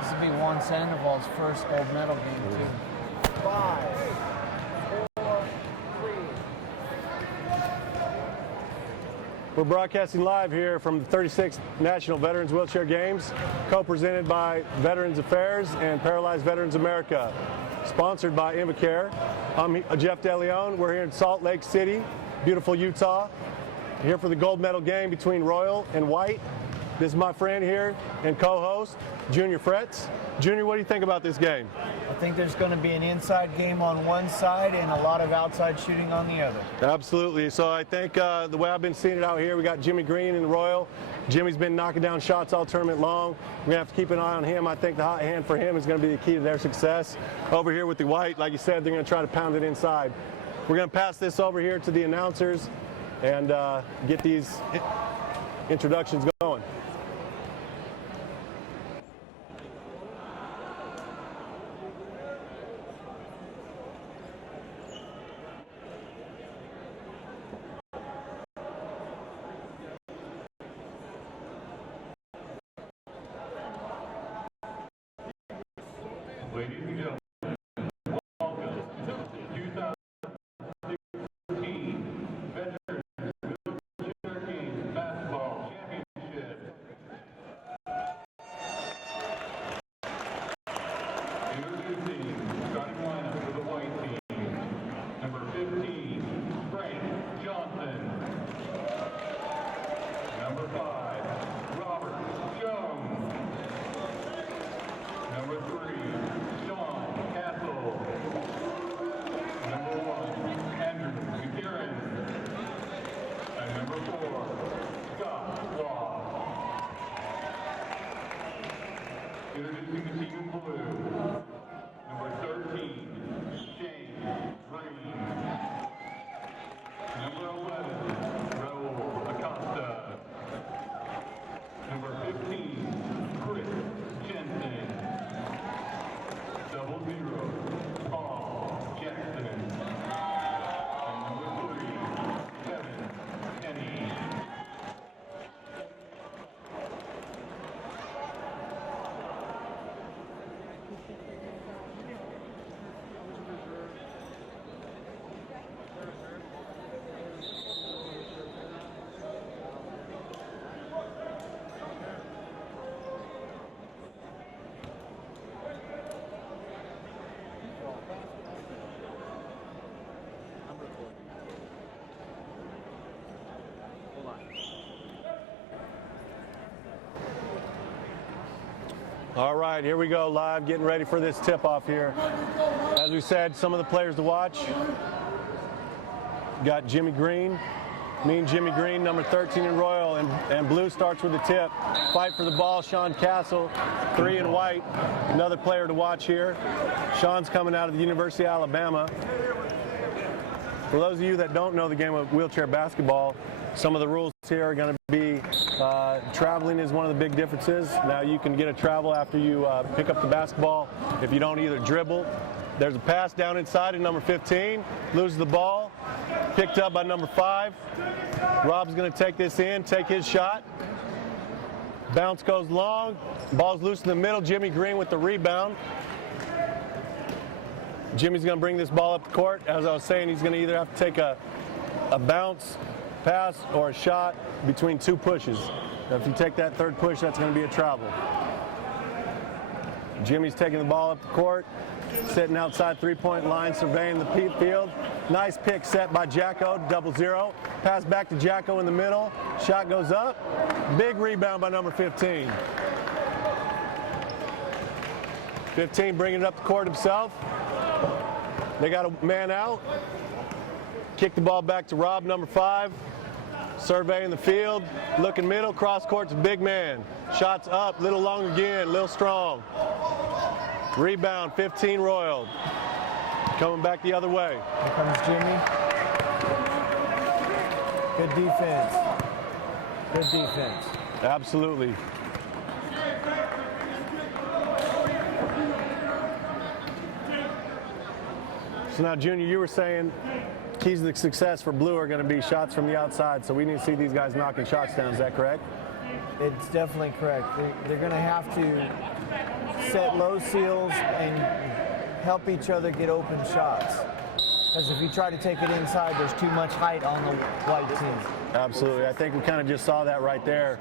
This will be Juan Sandoval's first gold medal game, too. 5, 4, 3. We're broadcasting live here from the 36th National Veterans Wheelchair Games, co-presented by Veterans Affairs and Paralyzed Veterans America, sponsored by Invacare. I'm Jeff DeLeon. We're here in Salt Lake City, beautiful Utah, here for the gold medal game between Royal and White. This is my friend here and co-host, Junior Fretz. Junior, what do you think about this game? I think there's going to be an inside game on one side and a lot of outside shooting on the other. Absolutely. So I think the way I've been seeing it out here, we got Jimmy Green in the Royal. Jimmy's been knocking down shots all tournament long. We're going to have to keep an eye on him. I think the hot hand for him is going to be the key to their success. Over here with the White, like you said, they're going to try to pound it inside. We're going to pass this over here to the announcers and get these introductions going. Ladies and gentlemen, welcome to the 2016 Veterans Wheelchair Games Basketball Championship. Introducing starting lineup for the white team. Number 15, Frank Johnson. Number 5, Robert Jones. Number 3, Sean Castle. Number 1, Andrew Gutierrez. And number 4, Scott Law. Introducing the team in blue. Number 13, Shane Green. Number 11, Raul Acosta. Number 15, Chris Jensen. 00, Paul Jackson. And number 3, Kevin Kenny. All right, here we go live, getting ready for this tip-off here. As we said, some of the players to watch. Got Jimmy Green, me and Jimmy Green, number 13 in Royal, and blue starts with the tip. Fight for the ball, Sean Castle, 3 in white. Another player to watch here. Sean's coming out of the University of Alabama. For those of you that don't know the game of wheelchair basketball, some of the rules here are going to be traveling is one of the big differences. Now you can get a travel after you pick up the basketball if you don't either dribble. There's a pass down inside in number 15, loses the ball, picked up by number 5. Rob's going to take this in, take his shot. Bounce goes long, ball's loose in the middle. Jimmy Green with the rebound. Jimmy's going to bring this ball up the court. As I was saying, he's going to either have to take a bounce pass or a shot between 2 pushes. Now, if you take that third push, that's going to be a travel. Jimmy's taking the ball up the court, sitting outside three-point line, surveying the field. Nice pick set by Jacko, 0-0. Pass back to Jacko in the middle. Shot goes up. Big rebound by number 15. 15 bringing it up the court himself. They got a man out. Kick the ball back to Rob, number 5. Surveying the field, looking middle, cross court's big man. Shots up, little long again, little strong. Rebound, 15 Royal. Coming back the other way. Here comes Jimmy. Good defense. Good defense. Absolutely. So now, Junior, you were saying keys to success for Blue are going to be shots from the outside, so we need to see these guys knocking shots down. Is that correct? It's definitely correct. They're going to have to set low seals and help each other get open shots. Because if you try to take it inside, there's too much height on the white team. Absolutely. I think we kind of just saw that right there.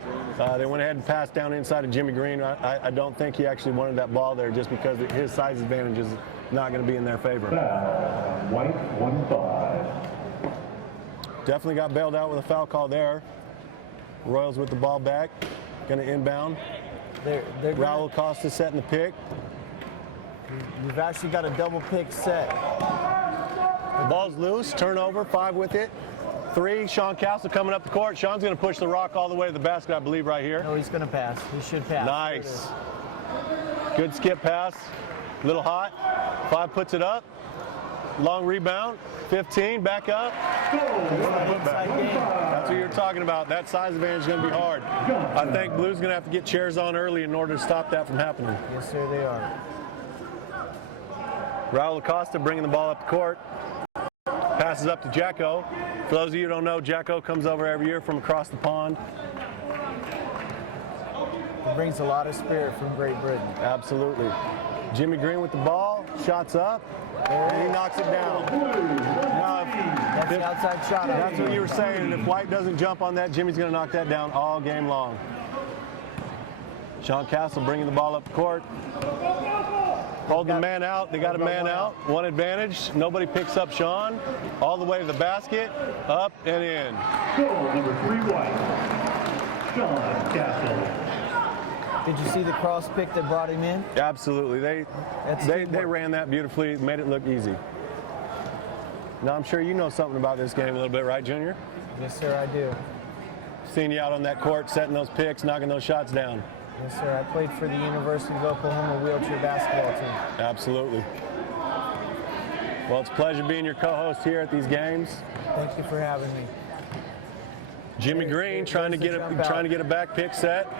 They went ahead and passed down inside of Jimmy Green. I don't think he actually wanted that ball there just because his size advantage is not going to be in their favor. White 1-5. Definitely got bailed out with a foul call there. Royals with the ball back. Going to inbound. Raul Costa setting the pick. You've actually got a double pick set. The ball's loose. Turnover. 5 with it. 3. Sean Castle coming up the court. Sean's going to push the rock all the way to the basket, I believe, right here. No, he's going to pass. He should pass. Nice. Good skip pass. Little hot. 5 puts it up. Long rebound. 15. Back up. That's what you're talking about. That size advantage is going to be hard. I think Blue's going to have to get chairs on early in order to stop that from happening. Yes, sir, they are. Raul Acosta bringing the ball up the court. Passes up to Jacko. For those of you who don't know, Jacko comes over every year from across the pond. He brings a lot of spirit from Great Britain. Absolutely. Jimmy Green with the ball. Shots up. And he knocks it down. Now, That's the outside shot. that's what you were saying. If White doesn't jump on that, Jimmy's going to knock that down all game long. Sean Castle bringing the ball up the court. Holding the man out. They got a man out. One advantage. Nobody picks up Sean. All the way to the basket. Up and in. Goal number 3 White. Sean Castle. Did you see the cross pick that brought him in? Absolutely. They teamwork. ran that beautifully. Made it look easy. Now, I'm sure you know something about this game a little bit, right, Junior? Yes, sir, I do. Seeing you out on that court, setting those picks, knocking those shots down. Yes, sir. I played for the University of Oklahoma wheelchair basketball team. Absolutely. Well, it's a pleasure being your co-host here at these games. Thank you for having me. Jimmy Green trying to get a back pick set.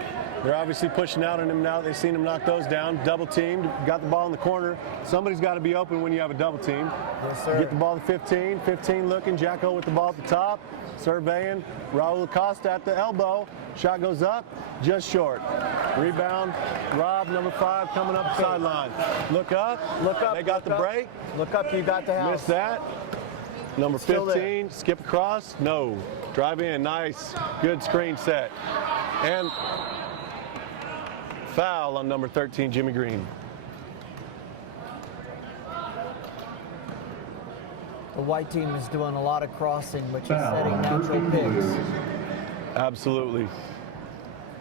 They're obviously pushing out on him now. They've seen him knock those down. Double teamed. Got the ball in the corner. Somebody's got to be open when you have a double team. Yes, sir. Get the ball to 15. 15 looking. Jacko with the ball at the top. Surveying. Raul Acosta at the elbow. Shot goes up. Just short. Rebound. Rob, number 5, coming up the sideline. Look up. Look up. They got the break. Look up. You got the house. Missed that. Number Still 15, skip across. No. Drive in. Nice. Good screen set. And foul on number 13, Jimmy Green. The white team is doing a lot of crossing, which is setting natural picks. Absolutely.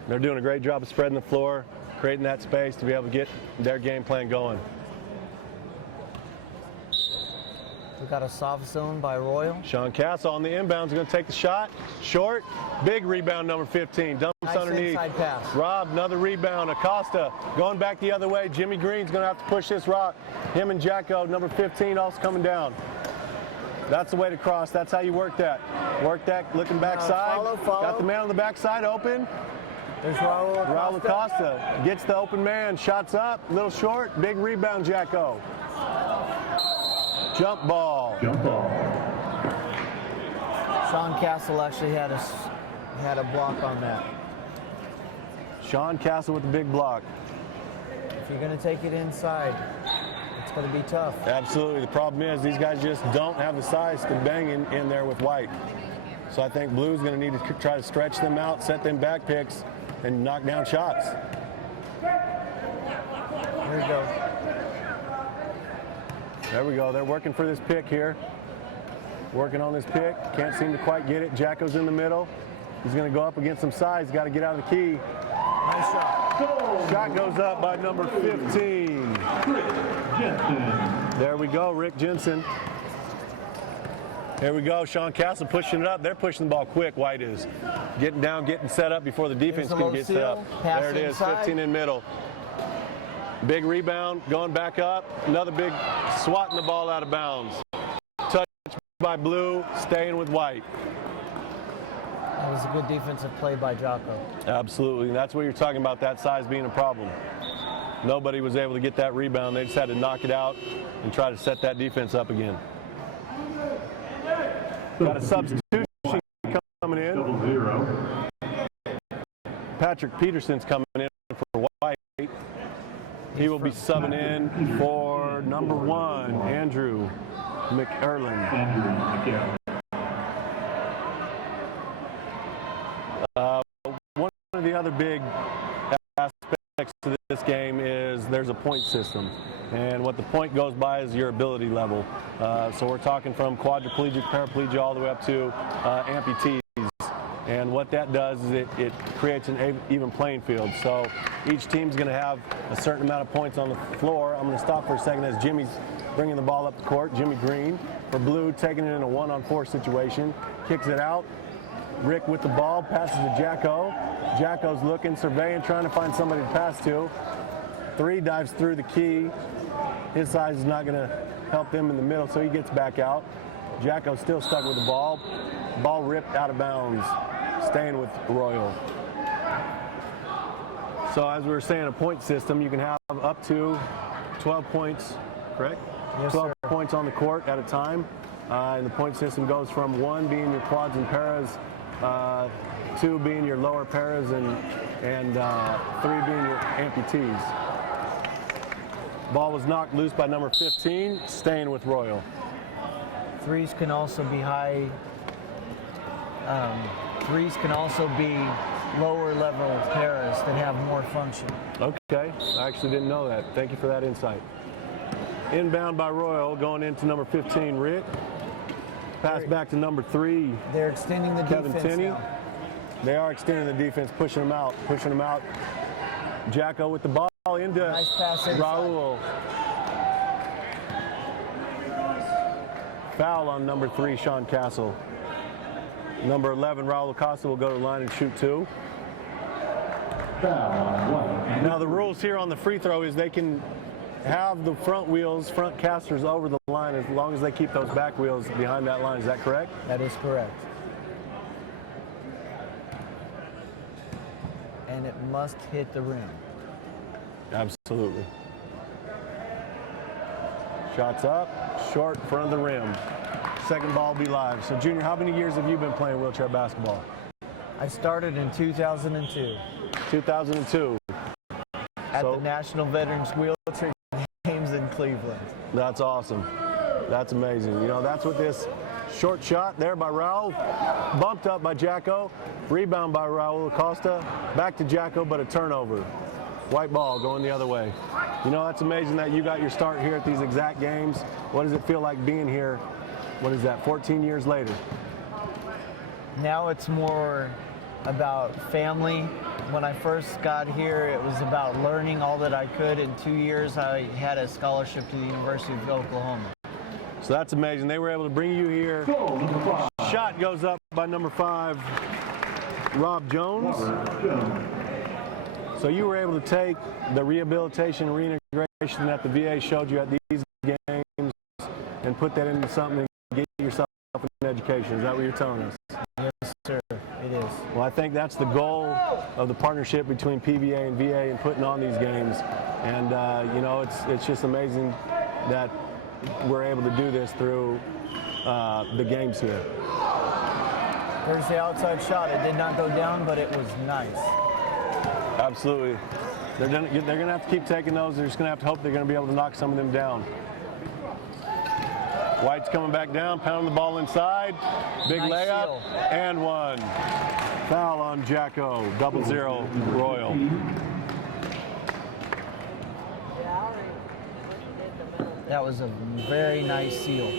They're doing a great job of spreading the floor, creating that space to be able to get their game plan going. We got a soft zone by Royal. Sean Castle on the inbound is going to take the shot. Short. Big rebound, number 15. Dumps Nice underneath. inside pass. Rob, another rebound. Acosta going back the other way. Jimmy Green's going to have to push this rock. Him and Jacko, number 15, also coming down. That's the way to cross. That's how you work that. Work that, looking backside. Follow. Got the man on the backside open. There's Raul Acosta. Raul Acosta gets the open man. Shots up. Little short. Big rebound, Jacko. Jump ball. Jump ball. Sean Castle actually had a block on that. Sean Castle with the big block. If you're going to take it inside, it's going to be tough. Absolutely. The problem is these guys just don't have the size to bang in there with White. So I think Blue's going to need to try to stretch them out, set them back picks, and knock down shots. Here we go. There we go. They're working for this pick here. Working on this pick. Can't seem to quite get it. Jacko's in the middle. He's going to go up against some size. Got to get out of the key. Nice shot. Shot goes up by number 15. Jensen. There we go, Rick Jensen. There we go, Sean Castle pushing it up. They're pushing the ball quick, White is. Getting down, getting set up before the defense can get set up. There it is, 15 in middle. Big rebound, going back up. Another big swatting the ball out of bounds. Touch by Blue, staying with White. That was a good defensive play by Jocko. Absolutely, and that's what you're talking about, that size being a problem. nobody was able to get that rebound. They just had to knock it out and try to set that defense up again. Got a substitution coming in. 0-0. Patrick Peterson's coming in for White. He will be subbing in for number 1, Andrew McErlin. One of the other big aspects to this game is there's a point system, and what the point goes by is your ability level. So we're talking from quadriplegic, paraplegic, all the way up to amputees. And what that does is it creates an even playing field. So each team's going to have a certain amount of points on the floor. I'm going to stop for a second as Jimmy's bringing the ball up the court. Jimmy Green for Blue, taking it in a 1-on-4 situation, kicks it out. Rick with the ball, passes to Jacko. Jacko's looking, surveying, trying to find somebody to pass to. 3 dives through the key. His size is not going to help him in the middle, so he gets back out. Jacko's still stuck with the ball. Ball ripped out of bounds, staying with Royal. So as we were saying, a point system, you can have up to 12 points, correct? Yes, 12 sir. points on the court at a time. And the point system goes from 1 being your quads and paras, 2 being your lower paras, and 3 being your amputees. Ball was knocked loose by number 15, staying with Royal. Threes can also be high. Threes can also be lower level paras that have more function. Okay, I actually didn't know that. Thank you for that insight. Inbound by Royal, going into number 15, Rick. Pass back to number 3. They're extending the Kevin defense Tenney. now. They are extending the defense, pushing them out. Jacko with the ball into Nice pass inside. Raul. Foul on number 3, Sean Castle. Number 11, Raul Acosta, will go to the line and shoot 2. Now the rules here on the free throw is they can have the front casters over the line as long as they keep those back wheels behind that line. Is that correct? That is correct. And it must hit the rim. Absolutely. Shots up, short, front of the rim. Second ball will be live. So Junior, how many years have you been playing wheelchair basketball? I started in 2002 2002. at the National Veterans Wheelchair Games in Cleveland. That's awesome. That's amazing. You know, that's what this short shot there by Raul, bumped up by Jacko, rebound by Raul Acosta, back to Jacko, but a turnover. White ball going the other way. You know, that's amazing that you got your start here at these exact games. What does it feel like being here? What is that, 14 years later? Now it's more about family. When I first got here, it was about learning all that I could. In 2 years, I had a scholarship to the University of Oklahoma. So that's amazing. They were able to bring you here. Shot goes up by number 5, Rob Jones. So you were able to take the rehabilitation and reintegration that the VA showed you at these games and put that into something and get yourself an education. Is that what you're telling us? Yes, sir, it is. Well, I think that's the goal of the partnership between PVA and VA in putting on these games. And, you know, it's just amazing that we're able to do this through the games here. There's the outside shot. It did not go down, but it was nice. Absolutely. They're gonna have to keep taking those. They're just gonna have to hope they're gonna be able to knock some of them down. White's coming back down, pounding the ball inside. Big Nice layup, seal. and 1. Foul on Jacko, 0-0 Royal. That was a very nice seal.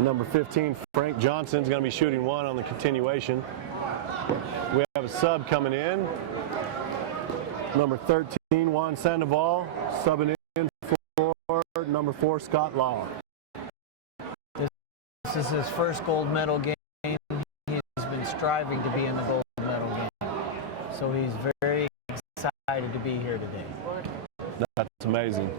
Number 15, Frank Johnson's going to be shooting 1 on the continuation. We have a sub coming in. Number 13, Juan Sandoval, subbing in for number 4, Scott Law. This is his first gold medal game. He's been striving to be in the gold medal game. So he's very excited to be here today. That's amazing.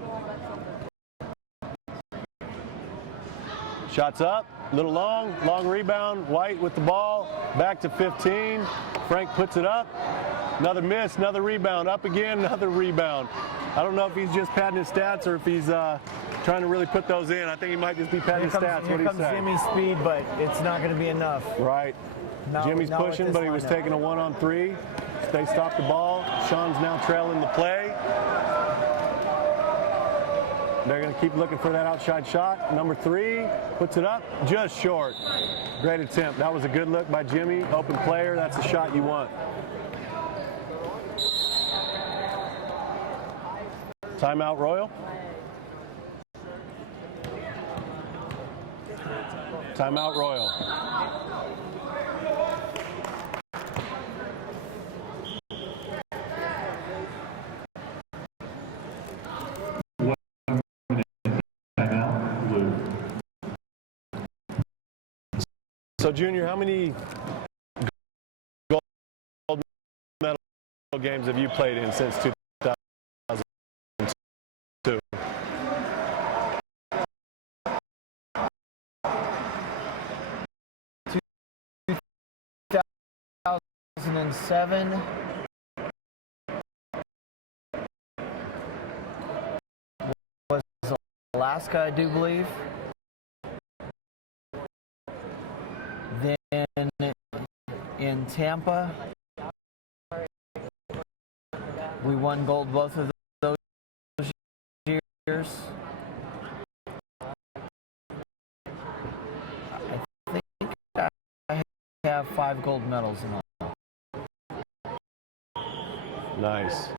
Shots up, Little long rebound. White with the ball. Back to 15. Frank puts it up. Another miss, another rebound. Up again, another rebound. I don't know if he's just padding his stats or if he's trying to really put those in. I think he might just be padding his stats. Here comes Jimmy's speed, but it's not going to be enough. Right. Jimmy's pushing, but he was taking a 1-on-3. They stopped the ball. Sean's now trailing the play. They're going to keep looking for that outside shot. Number 3 puts it up, just short. Great attempt. That was a good look by Jimmy. Open player, that's the shot you want. Timeout, Royal. Timeout, Royal. So, Junior, how many gold medal games have you played in since 2002? 2007. Was Alaska, I do believe. Then in Tampa, we won gold both of those years. I think I have 5 gold medals in all. Nice.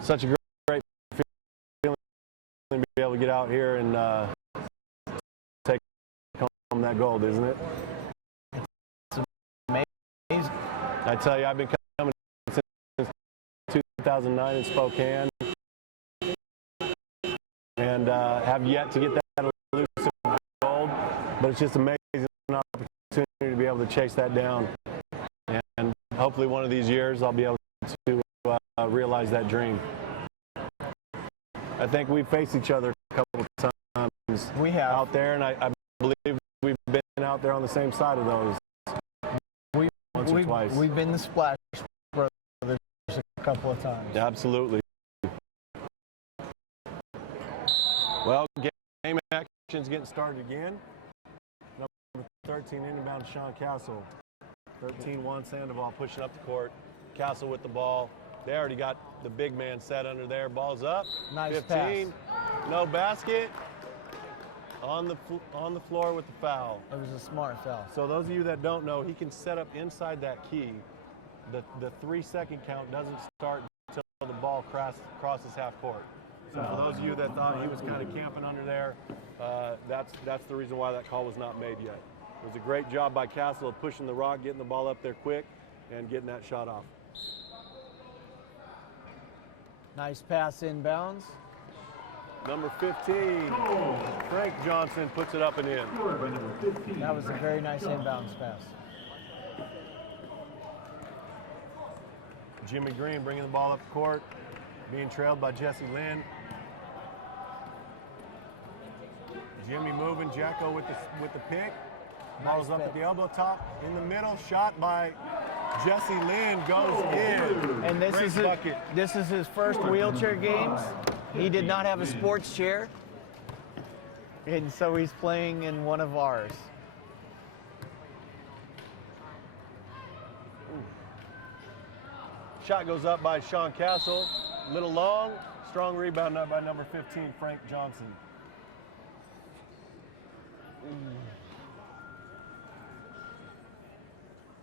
Such a great feeling to be able to get out here and take home that gold, isn't it? It's amazing. I tell you, I've been coming since 2009 in Spokane and have yet to get that elusive gold, but it's just amazing opportunity to be able to chase that down. And hopefully one of these years I'll be able to realize that dream. I think we've faced each other a couple of times. We have. Out there, and I believe we've been out there on the same side of those. Once or twice. We've been the Splash Brothers a couple of times. Absolutely. Well, game action's getting started again. Number 13 inbound, Sean Castle. 13-1 Sandoval pushing up the court. Castle with the ball. They already got the big man set under there. Ball's up. Nice 15. pass. No basket. On the floor with the foul. It was a smart foul. So those of you that don't know, he can set up inside that key. The 3-second count doesn't start until the ball crosses half court. So for those of you that thought he was kind of camping under there, that's the reason why that call was not made yet. It was a great job by Castle of pushing the rock, getting the ball up there quick, and getting that shot off. Nice pass inbounds. Number 15, Frank Johnson puts it up and in. That was a very nice inbounds pass. Jimmy Green bringing the ball up the court, being trailed by Jesse Lynn. Jimmy moving, Jacko with the pick. Ball's up at the elbow top, in the middle, shot by Jesse Lynn goes in. And this is his first wheelchair games. He did not have a sports chair, and so he's playing in one of ours. Shot goes up by Sean Castle. Little long, strong rebound up by number 15, Frank Johnson.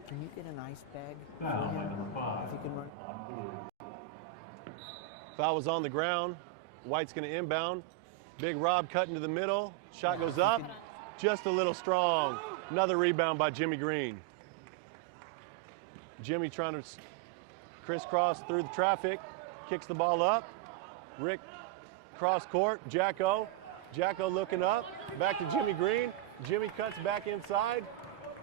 Can you get an ice bag? Foul, If you can run. Foul was on the ground. White's going to inbound. Big Rob cutting to the middle. Shot goes up. Just a little strong. Another rebound by Jimmy Green. Jimmy trying to crisscross through the traffic. Kicks the ball up. Rick cross court. Jacko. Jacko looking up. Back to Jimmy Green. Jimmy cuts back inside.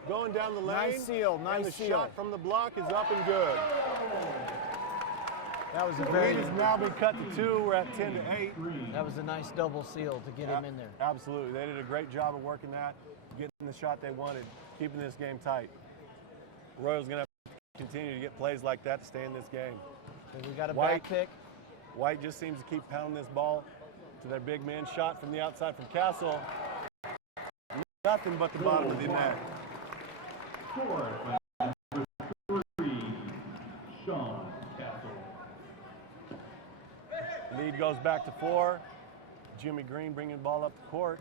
Going down the lane. Nice seal. Nice and the seal. shot from the block is up and good. That was a The very lead has now been cut to 2. We're at 10 to 8. that was a nice double seal to get him in there. Absolutely. They did a great job of working that, getting the shot they wanted, keeping this game tight. Royal's going to have to continue to get plays like that to stay in this game. So we got a White. back pick. White just seems to keep pounding this ball to their big man. Shot from the outside from Castle. Nothing but the bottom of the net. Scored by number 3, Sean Castle. Lead goes back to 4. Jimmy Green bringing the ball up the court.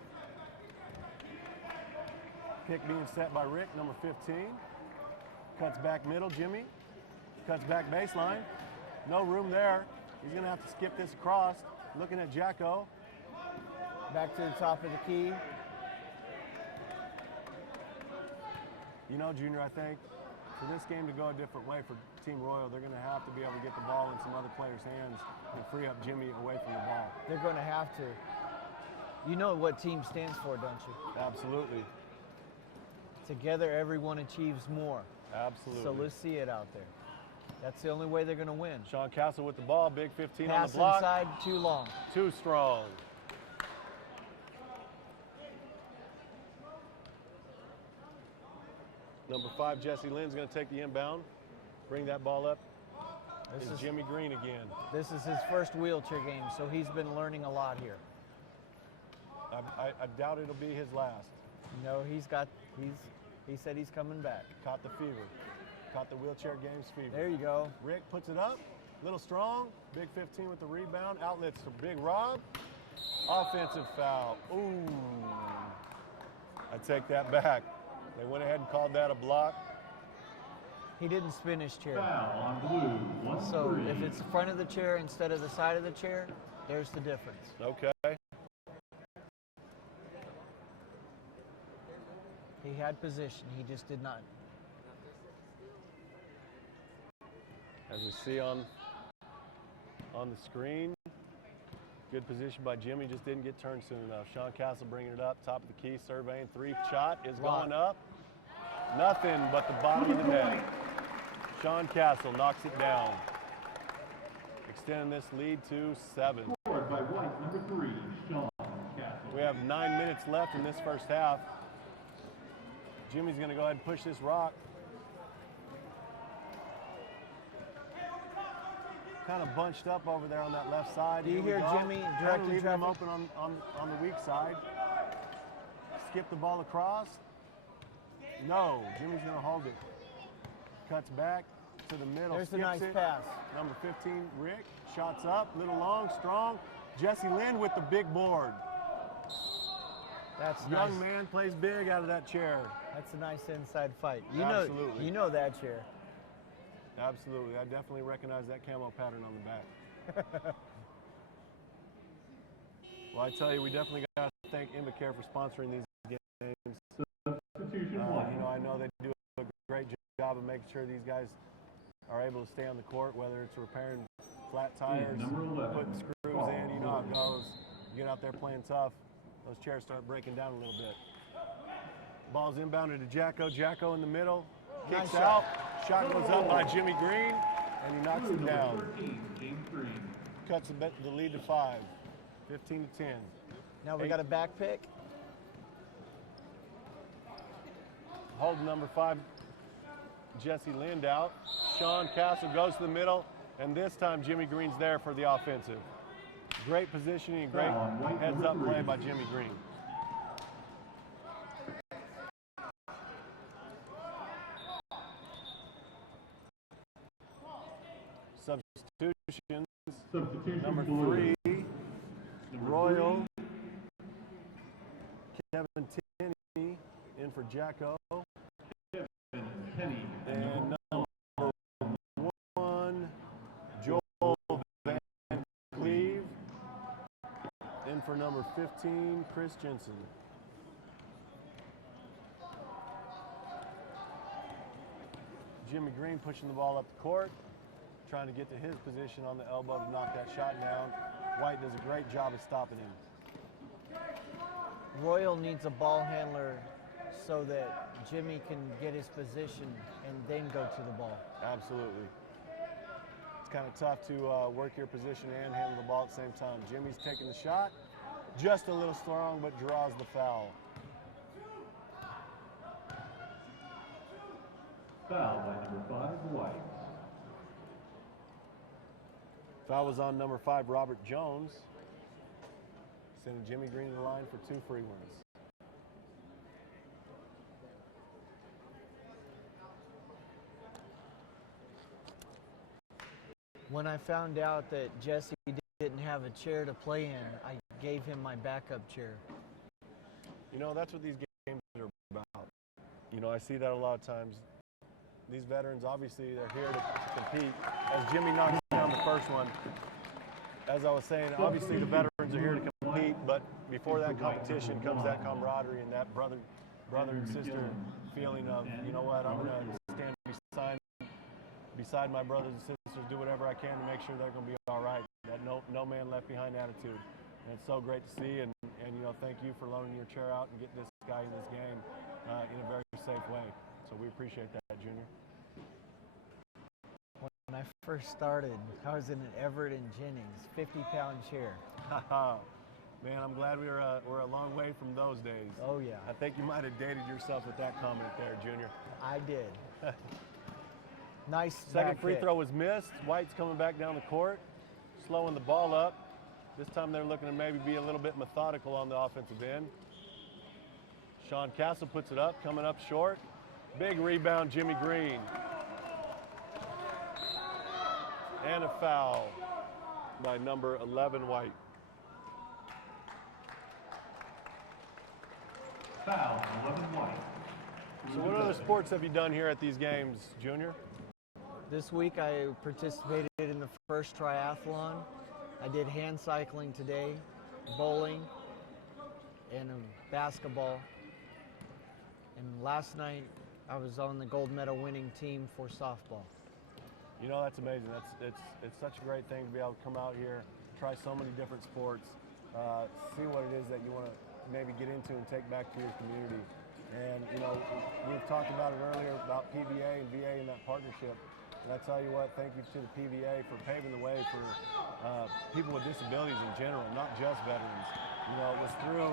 Pick being set by Rick, number 15. Cuts back middle, Jimmy. Cuts back baseline. No room there. He's going to have to skip this across. Looking at Jacko. Back to the top of the key. You know, Junior, I think for this game to go a different way for Team Royal, they're going to have to be able to get the ball in some other players' hands and free up Jimmy away from the ball. They're going to have to. You know what team stands for, don't you? Absolutely. Together, everyone achieves more. Absolutely. So let's see it out there. That's the only way they're going to win. Sean Castle with the ball, big 15 on Pass the block. inside, too long. Too strong. Number 5, Jesse Lynn's going to take the inbound, bring that ball up. This is Jimmy Green again. This is his first wheelchair game, so he's been learning a lot here. I doubt it'll be his last. No, he said he's coming back. Caught the fever. Caught the wheelchair games fever. There you go. Rick puts it up, little strong, big 15 with the rebound. Outlets for Big Rob. Offensive foul. Ooh. I take that back. They went ahead and called that a block. He didn't spin his chair. Foul on blue, 1-3. So if it's front of the chair instead of the side of the chair, there's the difference. Okay. He had position, he just did not. As we see on the screen, good position by Jimmy, just didn't get turned soon enough. Sean Castle bringing it up, top of the key, surveying, 3 shot is going up. Nothing but the bottom of the net. Sean Castle knocks it down, extending this lead to 7. Scored by White, number 3, Sean Castle. We have 9 minutes left in this first half. Jimmy's going to go ahead and push this rock. Kind of bunched up over there on that left side. Do you hear Jimmy directing leaving him traffic? open on the weak side. Skip the ball across. No, Jimmy's going to hold it. Cuts back to the middle. There's a skips nice it. pass. Number 15, Rick. Shots up, little long, strong. Jesse Lynn with the big board. That's Young nice. man plays big out of that chair. That's a nice inside fight. Absolutely. You know that chair. Absolutely. I definitely recognize that camo pattern on the back. Well, I tell you, we definitely got to thank Invacare for sponsoring these games. Substitution 1. I know they do a great job of making sure these guys are able to stay on the court, whether it's repairing flat tires, number 11. putting screws in. You know how it goes. You get out there playing tough, those chairs start breaking down a little bit. Ball's inbounded to Jacko. Jacko in the middle. Kicks Nice out. Shot goes up by Jimmy Green, and he knocks it down. 13, James Green. Cuts the lead to 5, 15 to 10. Now we got a back pick. Hold number 5, Jesse Lind out. Sean Castle goes to the middle, and this time Jimmy Green's there for the offensive. Great positioning and great heads-up play by Jimmy Green. Substitutions. Substitution Number blue. 3, Royal. Kevin Tenney in for Jacko. Penny. And number 1, Joel Van Cleve. In for number 15, Chris Jensen. Jimmy Green pushing the ball up the court, trying to get to his position on the elbow to knock that shot down. White does a great job of stopping him. Royal needs a ball handler so that Jimmy can get his position and then go to the ball. Absolutely. It's kind of tough to work your position and handle the ball at the same time. Jimmy's taking the shot, just a little strong, but draws the foul. Foul by number 5, White. Foul was on number 5, Robert Jones, sending Jimmy Green to the line for 2 free ones. When I found out that Jesse didn't have a chair to play in, I gave him my backup chair. You know, that's what these games are about. You know, I see that a lot of times. These veterans, obviously, they're here to compete. As Jimmy knocks down the first one, as I was saying, obviously the veterans are here to compete, but before that competition comes that camaraderie and that brother and sister feeling of, you know what, I'm going to stand beside my brothers and sisters, do whatever I can to make sure they're going to be all right. That no man left behind attitude. And it's so great to see, and you know, thank you for loaning your chair out and getting this guy in this game in a very safe way. So we appreciate that, Junior. When I first started, I was in an Everett and Jennings 50-pound chair. Man, I'm glad we're a long way from those days. Oh yeah. I think you might have dated yourself with that comment there, Junior. I did. Nice. Second free throw was missed. White's coming back down the court, slowing the ball up. This time they're looking to maybe be a little bit methodical on the offensive end. Sean Castle puts it up, coming up short. Big rebound, Jimmy Green. And a foul by number 11, White. Foul, 11 White. So what other sports have you done here at these games, Junior? This week I participated in the first triathlon. I did hand cycling today, bowling, and basketball. And last night I was on the gold medal winning team for softball. You know, that's amazing. It's such a great thing to be able to come out here, try so many different sports, see what it is that you want to maybe get into and take back to your community. And, you know, we've talked about it earlier about PVA and VA and that partnership. And I tell you what, thank you to the PVA for paving the way for people with disabilities in general, not just veterans. You know, it was through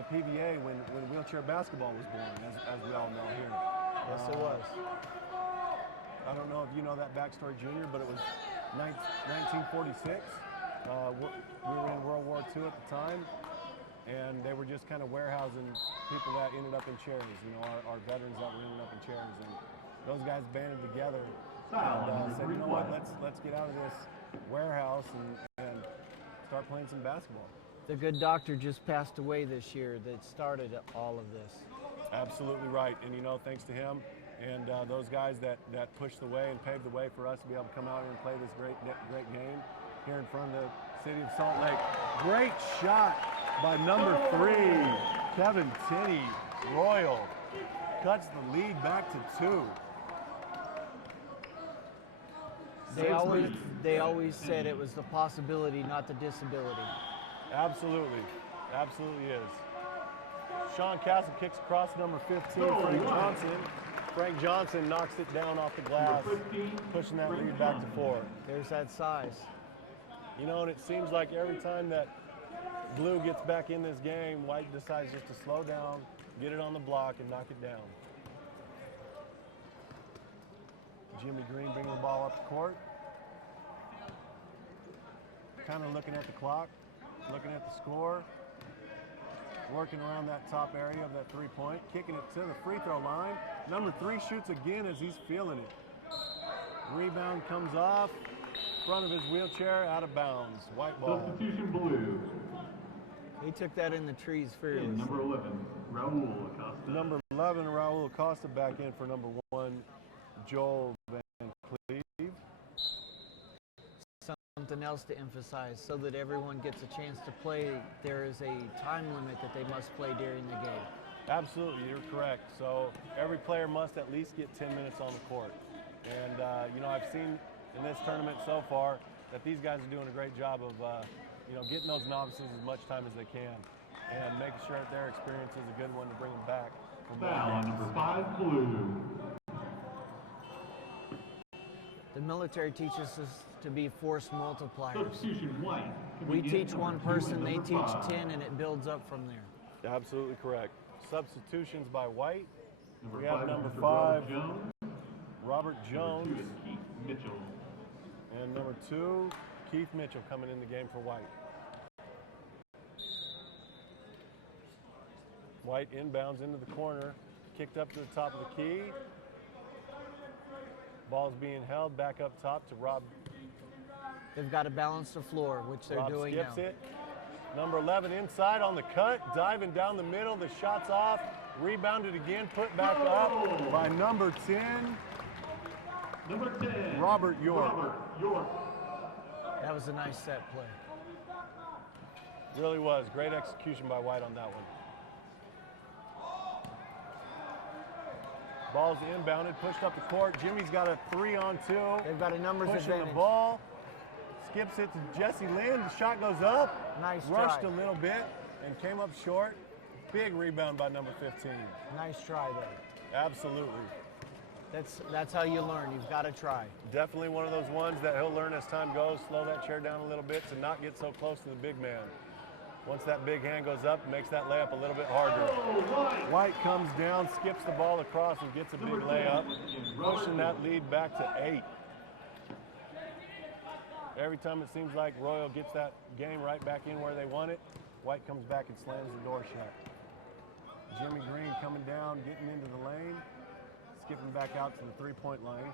the PVA when wheelchair basketball was born, as we all know here. Yes, it was. I don't know if you know that backstory, Junior, but it was 1946. We were in World War II at the time, and they were just kind of warehousing people that ended up in chairs, you know, our veterans that were ending up in chairs. And those guys banded together and said, you know what, let's get out of this warehouse and start playing some basketball. The good doctor just passed away this year that started all of this. Absolutely right, and you know, thanks to him and those guys that pushed the way and paved the way for us to be able to come out here and play this great game here in front of the city of Salt Lake. Great shot by number 3, Kevin Tinney. Royal cuts the lead back to 2. They always said it was the possibility, not the disability. Absolutely, absolutely is. Sean Castle kicks across number 15, Frank Johnson. Frank Johnson knocks it down off the glass, pushing that lead back to 4. There's that size. You know, and it seems like every time that Blue gets back in this game, White decides just to slow down, get it on the block, and knock it down. Jimmy Green bringing the ball up the court. Kind of looking at the clock, looking at the score, working around that top area of that three-point, kicking it to the free throw line. Number 3 shoots again as he's feeling it. Rebound comes off, front of his wheelchair, out of bounds. White ball. Substitution Blue. He took that in the trees fearlessly. Number 11, Raul Acosta. Number 11, Raul Acosta back in for number 1, Joel Van Cleve. Something else to emphasize, so that everyone gets a chance to play, there is a time limit that they must play during the game. Absolutely, you're correct. So every player must at least get 10 minutes on the court. And, you know, I've seen in this tournament so far that these guys are doing a great job of, you know, getting those novices as much time as they can and making sure that their experience is a good one to bring them back. Foul on number 5, Blue. The military teaches us to be force multipliers. Substitution White. We coming in, teach number one 2 person, and they number teach 5. 10, and it builds up from there. Absolutely correct. Substitutions by White. Number We have 5, number Mr. 5, Jones. Robert Number 2 Jones, is Keith Mitchell. and number 2, Keith Mitchell coming in the game for White. White inbounds into the corner, kicked up to the top of the key. Ball's being held back up top to Rob. They've got to balance the floor, which they're Rob doing skips now. it. Number 11 inside on the cut, diving down the middle. The shot's off. Rebounded again, put back up by number 10, Number 10. Robert York. Robert York. That was a nice set play. Really was. Great execution by White on that one. Ball's inbounded, pushed up the court. Jimmy's got a 3-on-2. They've got a numbers Pushing advantage. the ball. Skips it to Jesse Lynn. The shot goes up. Nice Rushed try. a little bit and came up short. Big rebound by number 15. Nice try there. Absolutely. That's how you learn. You've got to try. Definitely one of those ones that he'll learn as time goes. Slow that chair down a little bit to not get so close to the big man. Once that big hand goes up, it makes that layup a little bit harder. White comes down, skips the ball across, and gets a big layup, pushing that lead back to 8. Every time it seems like Royal gets that game right back in where they want it, White comes back and slams the door shut. Jimmy Green coming down, getting into the lane, skipping back out to the three-point line.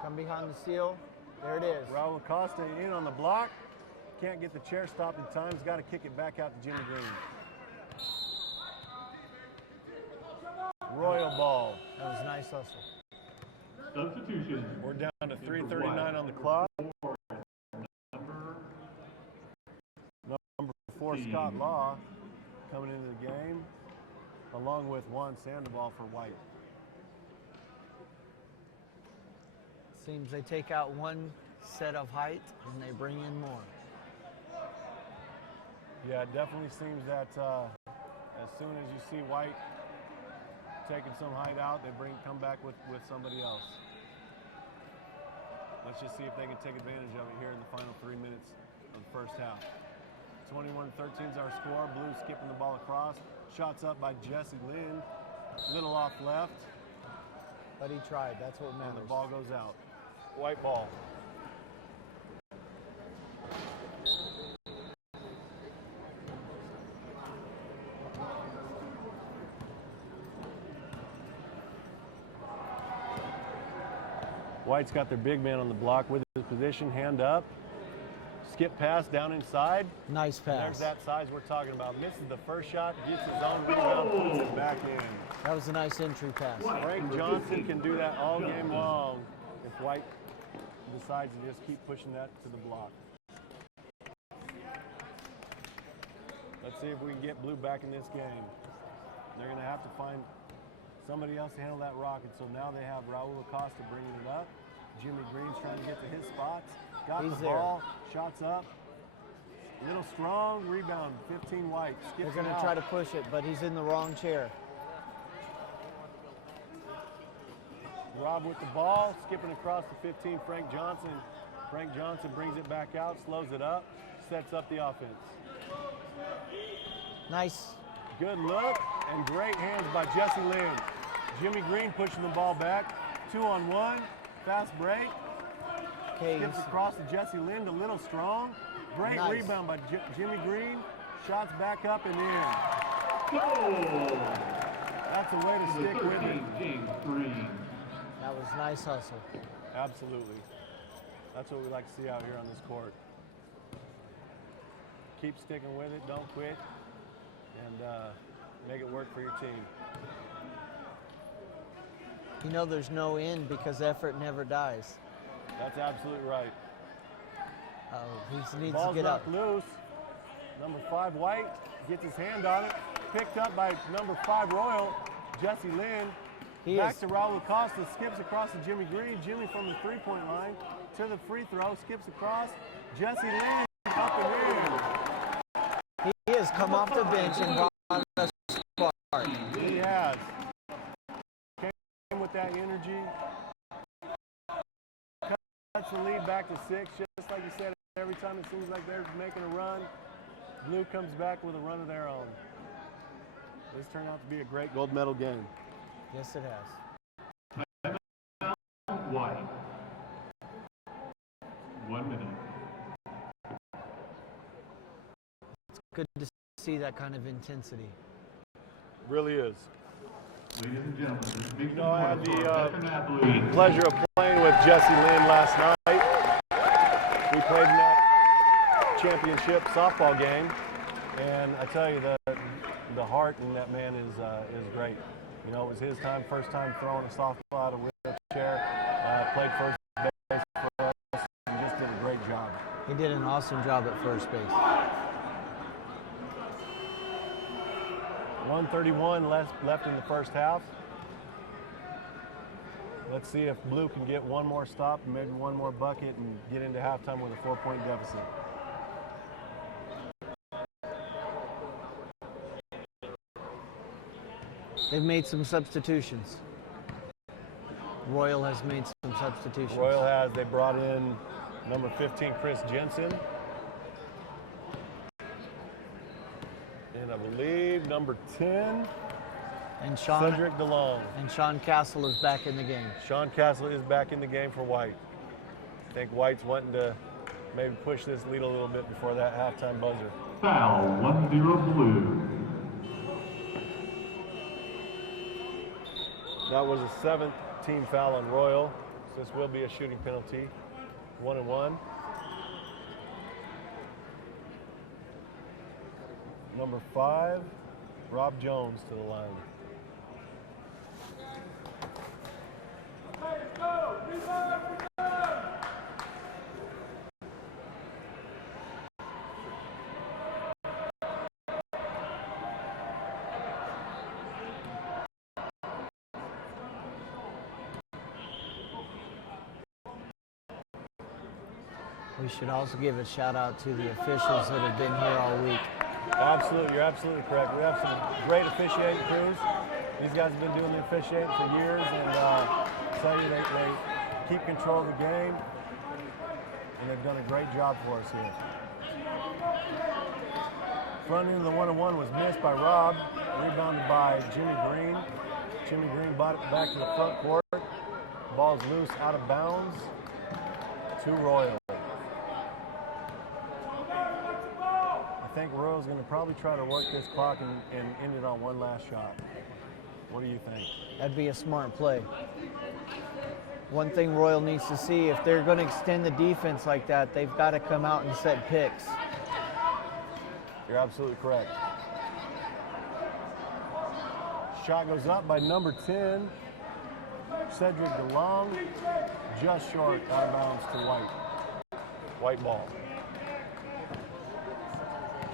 Come behind the seal. There it is. Raul Acosta in on the block. Can't get the chair stopped in time. He's got to kick it back out to Jimmy Green. Royal ball. That was a nice hustle. Substitution. We're down to 3:39 on the clock. Number 4, Scott Law, coming into the game, along with Juan Sandoval for White. Seems they take out one set of height and they bring in more. Yeah, it definitely seems that as soon as you see White taking some height out, they come back with somebody else. Let's just see if they can take advantage of it here in the final 3 minutes of the first half. 21-13 is our score. Blue skipping the ball across. Shots up by Jesse Lynn. Little off left. But he tried. That's what And matters. the ball goes out. White ball. White's got their big man on the block with his position, hand up. Skip pass down inside. Nice pass. There's that size we're talking about. Misses the first shot, gets his own rebound, puts it back in. That was a nice entry pass. Frank Johnson can do that all game long if White decides to just keep pushing that to the block. Let's see if we can get Blue back in this game. They're going to have to find somebody else to handle that rocket. So now they have Raul Acosta bringing it up. Jimmy Green's trying to get to his spots. Got He's the ball, shots up. Little strong rebound, 15 White. They're Skips going it to out. try to push it, but he's in the wrong chair. Rob with the ball, skipping across the 15, Frank Johnson. Frank Johnson brings it back out, slows it up, sets up the offense. Nice. Good look and great hands by Jesse Lynn. Jimmy Green pushing the ball back. 2-on-1, fast break. Okay, Skips across to Jesse Lynn, a little strong. Great Nice. rebound by Jimmy Green. Shots back up and in. Goal. That's a way to Number stick with it. 13, James Green. that was nice hustle. Absolutely. That's what we like to see out here on this court. Keep sticking with it, don't quit, and make it work for your team. You know there's no end because effort never dies. That's absolutely right. He needs to Ball's get up. knocked loose. Number 5, White, gets his hand on it. Picked up by number 5, Royal, Jesse Lynn. He Back is- to Raul Acosta, skips across to Jimmy Green. Jimmy from the three-point line to the free throw, skips across. Jesse Lynn up and in. He has come off the bench and brought us spark. He has. Came with that energy. the lead back to 6, just like you said. Every time it seems like they're making a run, Blue comes back with a run of their own. This turned out to be a great gold medal game. Yes, it has. White. 1 minute. It's good to see that kind of intensity. Really is. Ladies and gentlemen, this big I had veteran the athlete. pleasure of playing with Jesse Lynn last night. We played in that championship softball game, and I tell you, the heart in that man is great. You know, it was his first time throwing a softball out of a wheelchair. Played first base for us, and just did a great job. He did an awesome job at first base. 1:31 left in the first half. Let's see if Blue can get one more stop and maybe one more bucket and get into halftime with a 4-point deficit. They've made some substitutions. Royal has made some substitutions. Royal has. They brought in number 15, Chris Jensen. And I believe number 10, And Sean Cedric DeLong. and Sean Castle is back in the game. Sean Castle is back in the game for White. I think White's wanting to maybe push this lead a little bit before that halftime buzzer. Foul, 1-0 Blue. That was a 7th team foul on Royal. So this will be a shooting penalty. 1-1. Number 5, Rob Jones to the line. We should also give a shout out to the officials that have been here all week. Absolutely, you're absolutely correct. We have some great officiating crews. These guys have been doing the officiating for years, and I tell you, they keep control of the game, and they've done a great job for us here. Front end of the 1-1 was missed by Rob, rebounded by Jimmy Green. Jimmy Green bought it back to the front court. Ball's loose, out of bounds to Royal. I think Royal's going to probably try to work this clock and end it on one last shot. What do you think? That'd be a smart play. One thing Royal needs to see, if they're going to extend the defense like that, they've got to come out and set picks. You're absolutely correct. Shot goes up by number 10, Cedric DeLong, just short, out of bounds to White. White ball.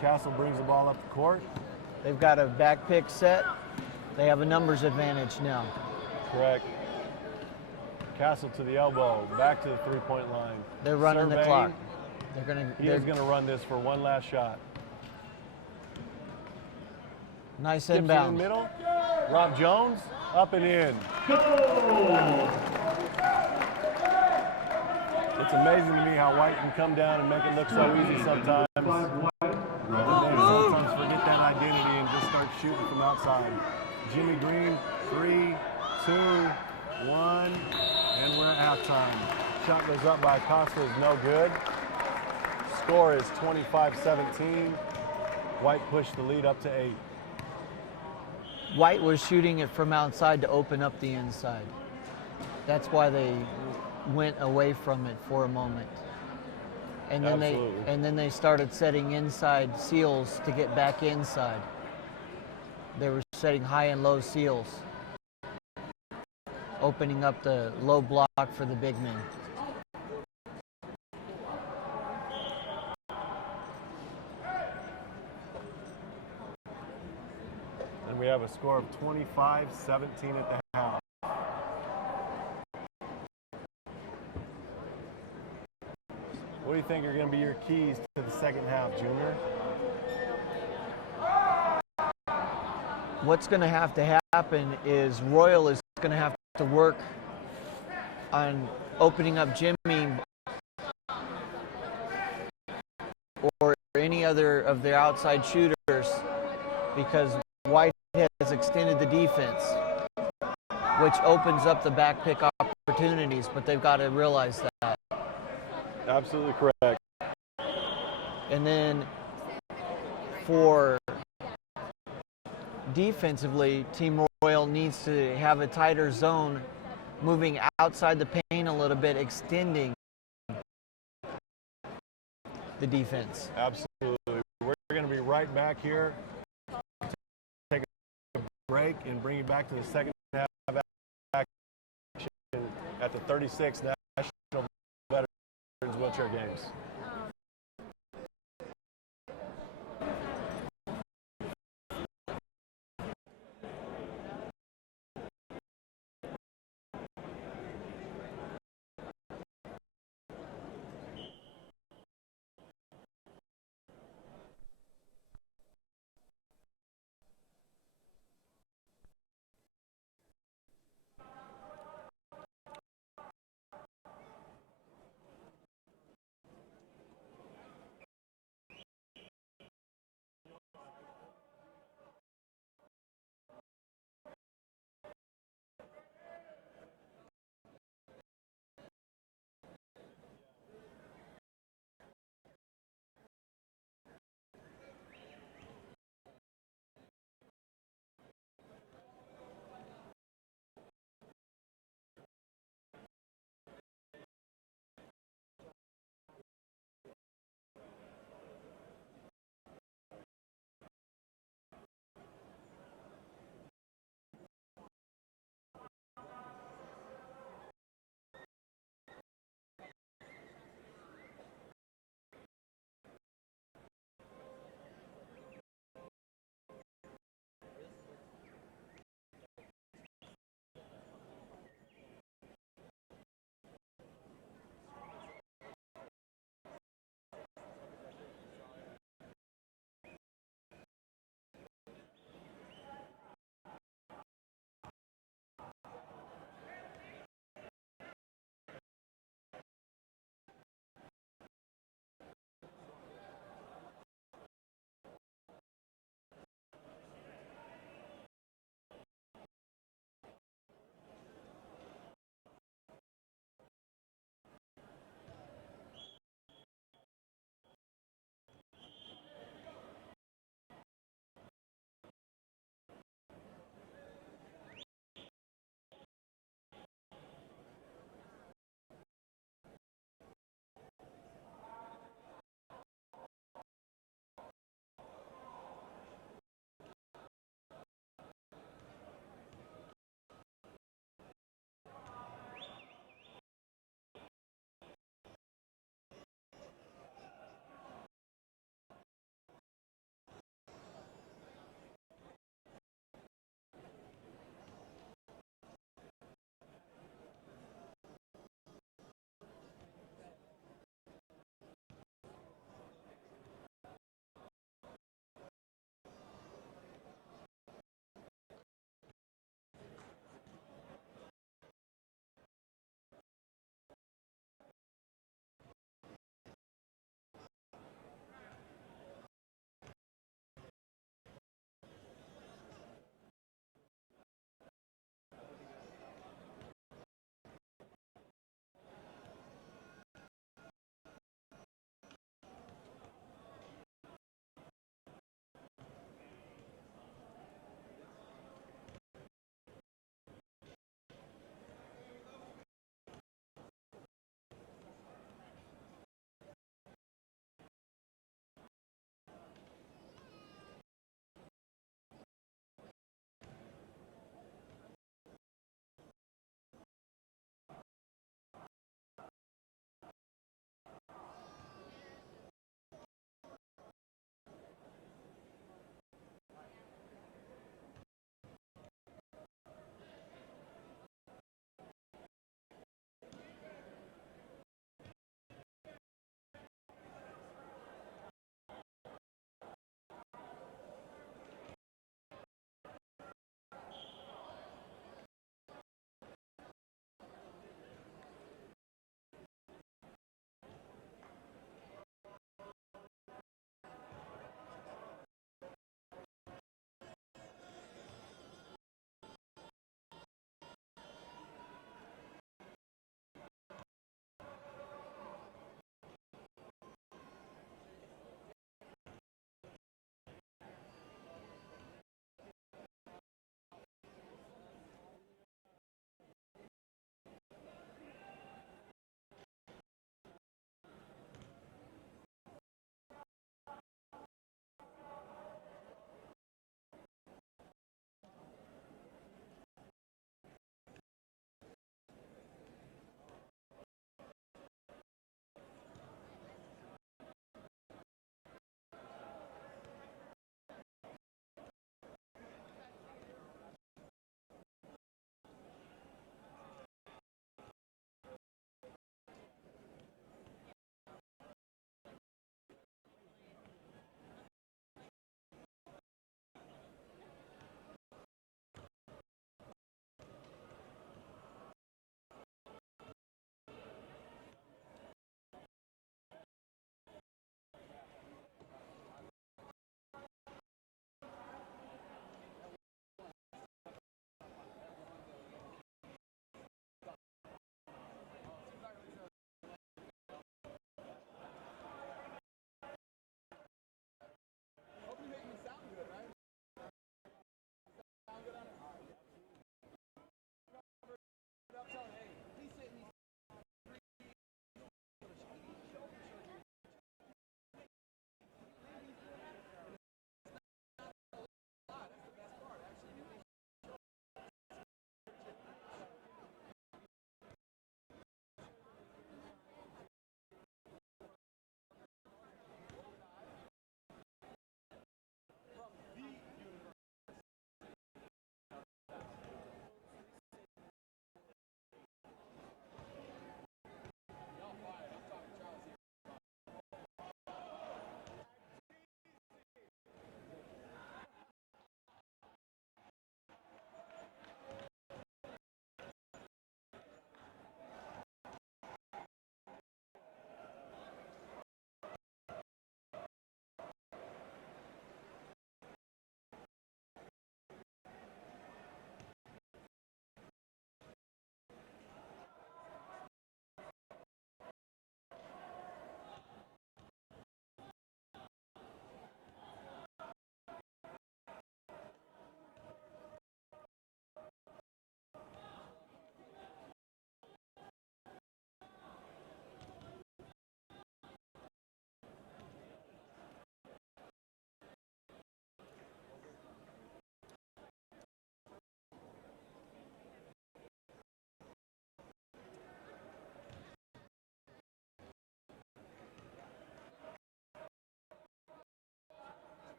Castle brings the ball up the court. They've got a back pick set. They have a numbers advantage now. Correct. Castle to the elbow, back to the three-point line. They're running the clock. He is going to run this for one last shot. Nice Tips inbound. in the middle. Rob Jones, up and in. It's amazing to me how White can come down and make it look so easy sometimes. They sometimes forget that identity and just start shooting from outside. Jimmy Green, 3, 2, 1, and we're at halftime. Shot goes up by Acosta, is no good. Score is 25-17. White pushed the lead up to 8. White was shooting it from outside to open up the inside. That's why they went away from it for a moment. And then they started setting inside seals to get back inside. They were setting high and low seals, opening up the low block for the big men. And we have a score of 25-17 at the half. What do you think are going to be your keys to the second half, Junior? What's going to have to happen is Royal is going to have to work on opening up Jimmy any other of their outside shooters because White has extended the defense, which opens up the back pick opportunities, but they've got to realize that. Absolutely correct. And then for defensively, Team Royal needs to have a tighter zone, moving outside the paint a little bit, extending the defense. Absolutely. We're going to be right back here. Take a break and bring you back to the second half action at the 36th National Veterans Wheelchair Games.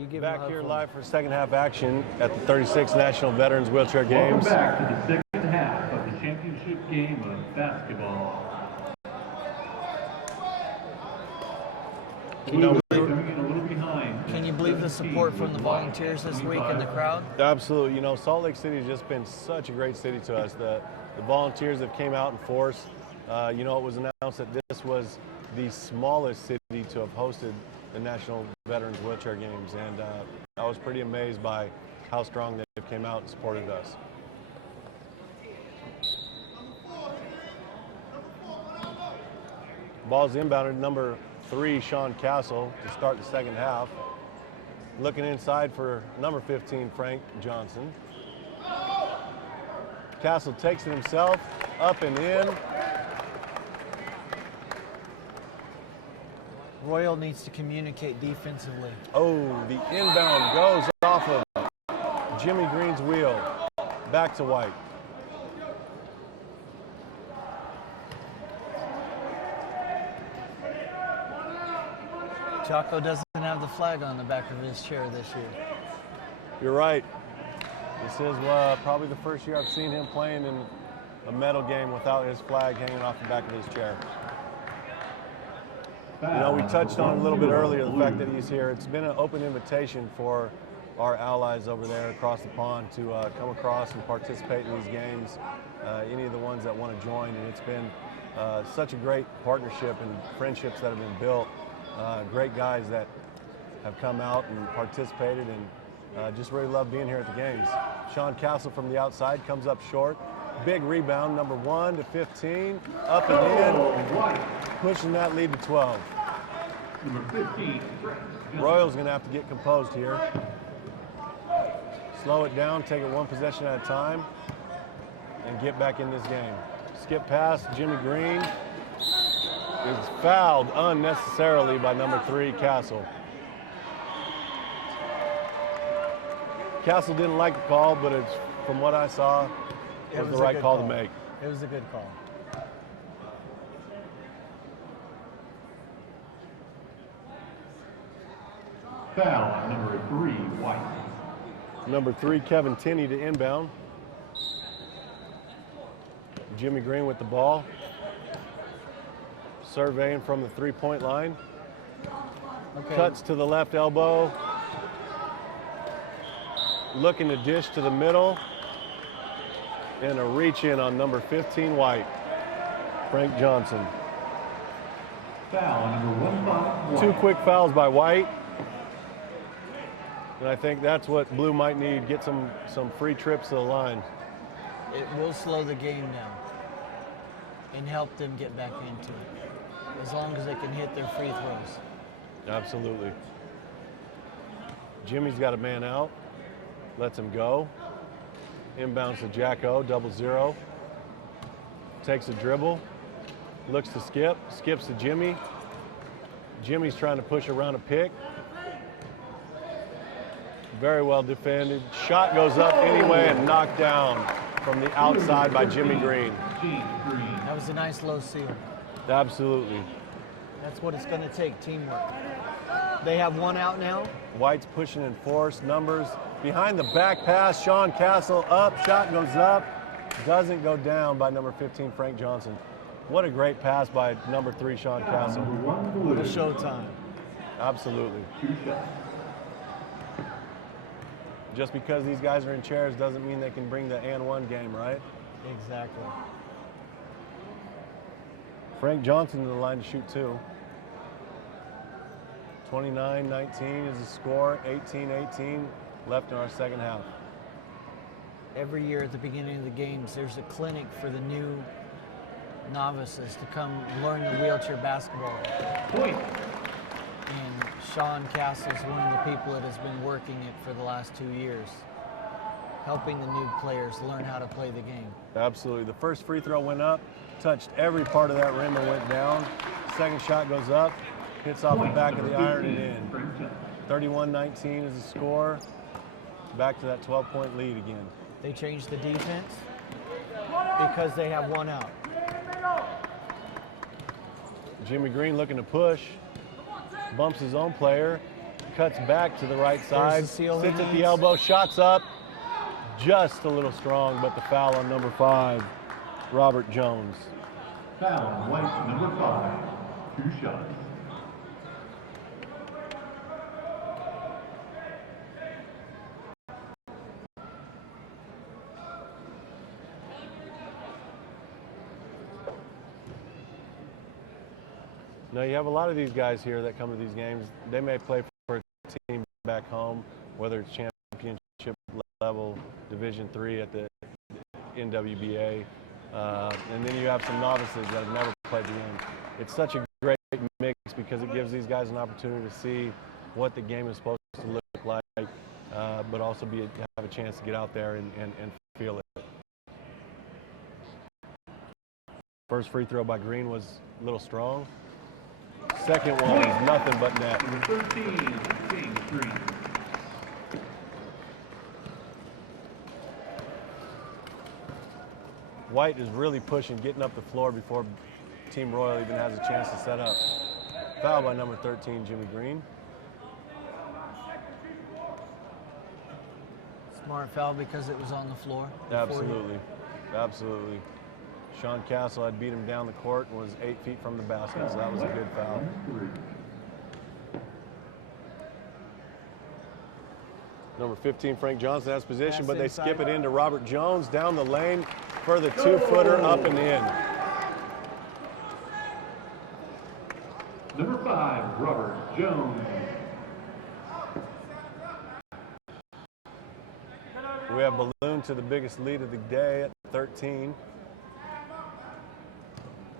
You give Back him a here hug live for second half action at the 36th National Veterans Wheelchair Games. Welcome back to the second half of the championship game of basketball. Can you Coming in a little behind. Can you believe the support from the volunteers this week in the crowd? Absolutely. You know, Salt Lake City has just been such a great city to us. The volunteers that came out in force. You know, it was announced that this was the smallest city to have hosted the National Veterans Wheelchair Games, and I was pretty amazed by how strong they came out and supported us. Ball's inbounded, number 3, Sean Castle, to start the second half. Looking inside for number 15, Frank Johnson. Castle takes it himself, up and in. Royal needs to communicate defensively. Oh, the inbound goes off of Jimmy Green's wheel. Back to White. Jocko doesn't have the flag on the back of his chair this year. You're right. This is probably the first year I've seen him playing in a medal game without his flag hanging off the back of his chair. You know, we touched on a little bit earlier the fact that he's here. It's been an open invitation for our allies over there across the pond to come across and participate in these games, any of the ones that want to join. And it's been such a great partnership and friendships that have been built. Great guys that have come out and participated, and just really love being here at the games. Sean Castle from the outside comes up short. Big rebound, number 1 to 15, up and in, pushing that lead to 12. Number 15, Royal's gonna have to get composed here. Slow it down, take it one possession at a time, and get back in this game. Skip past Jimmy Green. Is fouled unnecessarily by number 3, Castle. Castle didn't like the call, but it's, from what I saw, it was the right call to make. It was a good call. Foul on number 3, White. Number 3, Kevin Tinney to inbound. Jimmy Green with the ball. Surveying from the three-point line. Okay. Cuts to the left elbow. Looking to dish to the middle. And a reach in on number 15, White. Frank Johnson. Foul on number 15, White. 2 quick fouls by White. And I think that's what Blue might need, get some free trips to the line. It will slow the game down and help them get back into it, as long as they can hit their free throws. Absolutely. Jimmy's got a man out, lets him go. Inbounds to Jacko, 0-0. Takes a dribble, looks to Skip, skips to Jimmy. Jimmy's trying to push around a pick. Very well defended. Shot goes up anyway and knocked down from the outside by Jimmy Green. That was a nice low seal. Absolutely. That's what it's going to take, teamwork. They have one out now. White's pushing in force, numbers. Behind the back pass, Sean Castle up, shot goes up. Doesn't go down by number 15, Frank Johnson. What a great pass by number 3, Sean Castle. Little showtime. Absolutely. Just because these guys are in chairs doesn't mean they can bring the and one game, right? Exactly. Frank Johnson to the line to shoot 2. 29-19 is the score, 18-18 left in our second half. Every year at the beginning of the games, there's a clinic for the new novices to come learn the wheelchair basketball. Point. And Sean Castle is one of the people that has been working it for the last 2 years, helping the new players learn how to play the game. Absolutely. The first free throw went up, touched every part of that rim and went down. Second shot goes up, hits off the back of the iron and in. 31-19 is the score. Back to that 12-point lead again. They changed the defense because they have one out. Jimmy Green looking to push, bumps his own player, cuts back to the right side, the seal he sits at the needs. elbow, shots up, just a little strong, but the foul on number 5, Robert Jones. Foul on White, number 5. 2 shots. Now you have a lot of these guys here that come to these games. They may play for a team back home, whether it's championship level, Division III at the NWBA, and then you have some novices that have never played the game. It's such a great mix because it gives these guys an opportunity to see what the game is supposed to look like, but also have a chance to get out there and feel it. First free throw by Green was a little strong. Second one is nothing but net. Number 13, James Green. White is really pushing, getting up the floor before Team Royal even has a chance to set up. Foul by number 13, Jimmy Green. Smart foul because it was on the floor. Absolutely, absolutely. Sean Castle had beat him down the court and was 8 feet from the basket, so that was a good foul. Number 15, Frank Johnson has position, but they skip it into Robert Jones down the lane for the 2-footer up and in. Number 5, Robert Jones. We have ballooned to the biggest lead of the day at 13.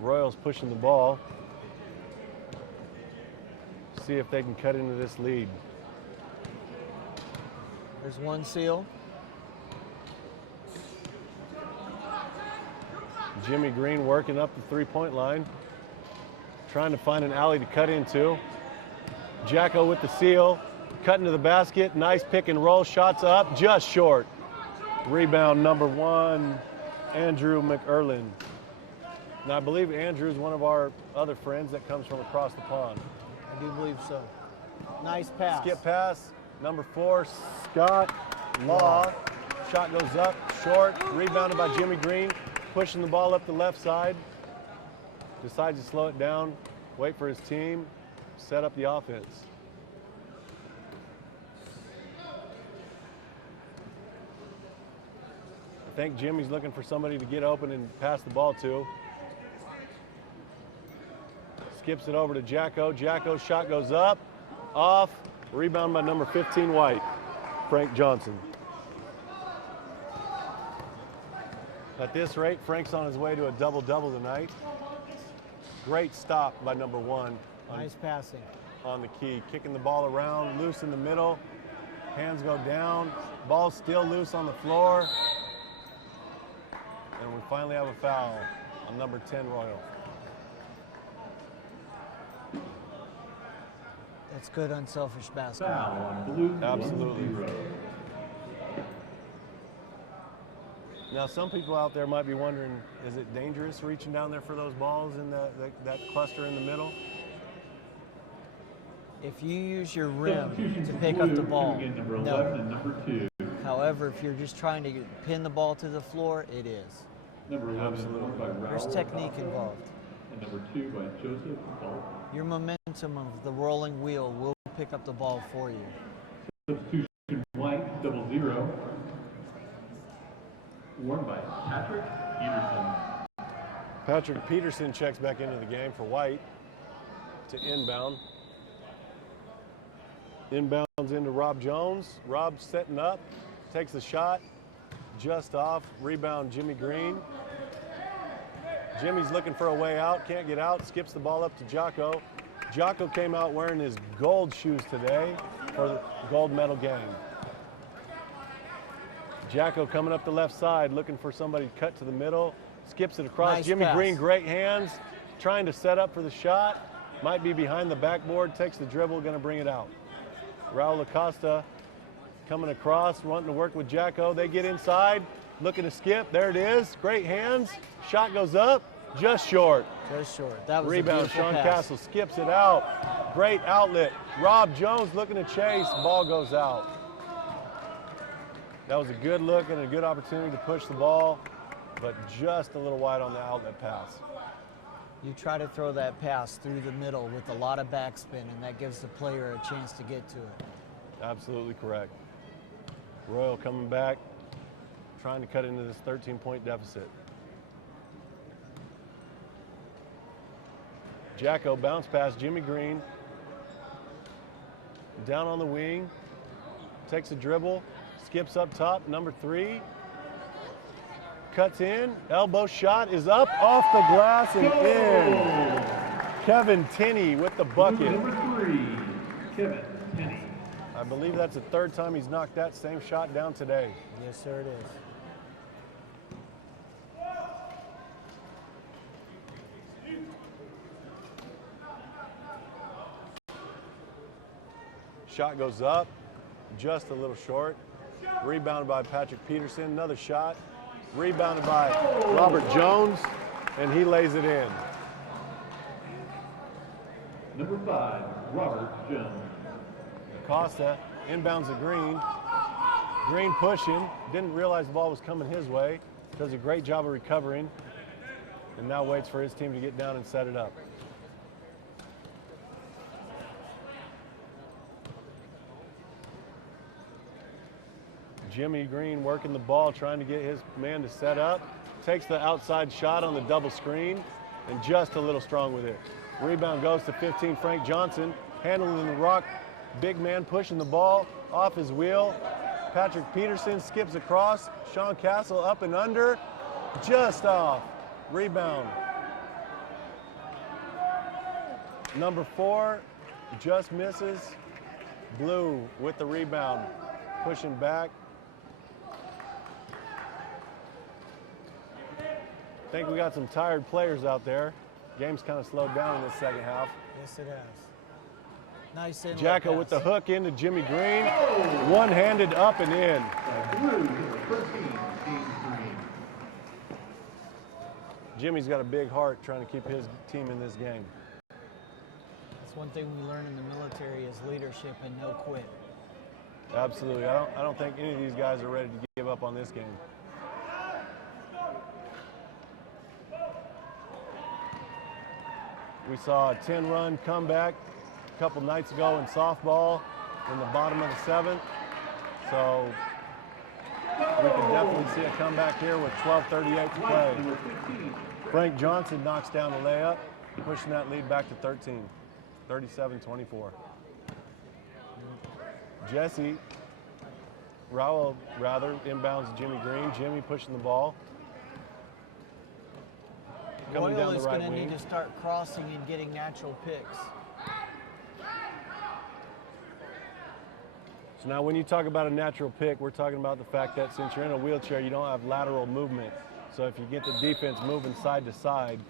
Royals pushing the ball. See if they can cut into this lead. There's one seal. Jimmy Green working up the three-point line, trying to find an alley to cut into. Jacko with the seal, cutting to the basket. Nice pick and roll, shots up, just short. Rebound number 1, Andrew McErlin. Now I believe Andrew's one of our other friends that comes from across the pond. I do believe so. Nice pass. Skip pass, number 4, Scott Law. Shot goes up, short, rebounded by Jimmy Green, pushing the ball up the left side. Decides to slow it down, wait for his team, set up the offense. I think Jimmy's looking for somebody to get open and pass the ball to. Skips it over to Jacko. Jacko's shot goes up, off, rebound by number 15, White, Frank Johnson. At this rate, Frank's on his way to a double-double tonight. Great stop by number 1. Nice passing. On the key, kicking the ball around, loose in the middle. Hands go down, ball's still loose on the floor. And we finally have a foul on number 10, Royal. That's good unselfish basketball. Foul on Blue. Absolutely. 1-0. Now, some people out there might be wondering, is it dangerous reaching down there for those balls in that cluster in the middle? If you use your rim Substitution to for pick up the Blue, ball, coming in number 11 no. and number 2. However, if you're just trying to pin the ball to the floor, it is. Number 11 Absolutely. by Raul There's technique Acosta, involved. And number 2 by Joseph Ball. Your momentum of the rolling wheel will pick up the ball for you. Substitution White, 0-0. Worn by Patrick Peterson. Patrick Peterson checks back into the game for White to inbound. Inbounds into Rob Jones. Rob setting up, takes the shot, just off. Rebound Jimmy Green. Jimmy's looking for a way out, can't get out, skips the ball up to Jocko. Jocko came out wearing his gold shoes today for the gold medal game. Jacko coming up the left side, looking for somebody to cut to the middle, skips it across. Nice Jimmy pass. Green, great hands, trying to set up for the shot. Might be behind the backboard, takes the dribble, gonna bring it out. Raul Acosta coming across, wanting to work with Jacko. They get inside, looking to skip, there it is, great hands. Shot goes up, Just short. Just short. That was Rebound, a beautiful Sean pass. Castle skips it out. Great outlet. Rob Jones looking to chase. Ball goes out. That was a good look and a good opportunity to push the ball, but just a little wide on the outlet pass. You try to throw that pass through the middle with a lot of backspin, and that gives the player a chance to get to it. Absolutely correct. Royal coming back, trying to cut into this 13-point deficit. Jacko bounce pass, Jimmy Green. Down on the wing, takes a dribble, skips up top, number 3. Cuts in, elbow shot is up, off the glass and in. Kevin Tinney with the bucket. Number 3, Kevin Tinney. I believe that's the 3rd time he's knocked that same shot down today. Yes, sir, it is. Shot goes up, just a little short. Rebounded by Patrick Peterson, another shot. Rebounded by Robert Jones, and he lays it in. Number 5, Robert Jones. Acosta inbounds to Green. Green pushing, didn't realize the ball was coming his way. Does a great job of recovering, and now waits for his team to get down and set it up. Jimmy Green working the ball, trying to get his man to set up. Takes the outside shot on the double screen, and just a little strong with it. Rebound goes to 15, Frank Johnson, handling the rock. Big man pushing the ball off his wheel. Patrick Peterson skips across. Sean Castle up and under, just off. Rebound. Number 4 just misses. Blue with the rebound, pushing back. I think we got some tired players out there. Game's kind of slowed down in this second half. Yes, it has. Nice inlet Jacko pass. with the hook into Jimmy Green. One-handed up and in. Blue, number 13, James Green. Jimmy's got a big heart trying to keep his team in this game. That's one thing we learn in the military is leadership and no quit. Absolutely. I don't think any of these guys are ready to give up on this game. We saw a 10-run comeback a couple nights ago in softball in the bottom of the 7th. So we can definitely see a comeback here with 12:38 to play. Number 15, Frank Johnson knocks down the layup, pushing that lead back to 13, 37-24. Jesse, Raul rather, inbounds Jimmy Green. Jimmy pushing the ball. Coming Royal down the is right going to wing. need to start crossing and getting natural picks. So now when you talk about a natural pick, we're talking about the fact that since you're in a wheelchair, you don't have lateral movement. So if you get the defense moving side to side,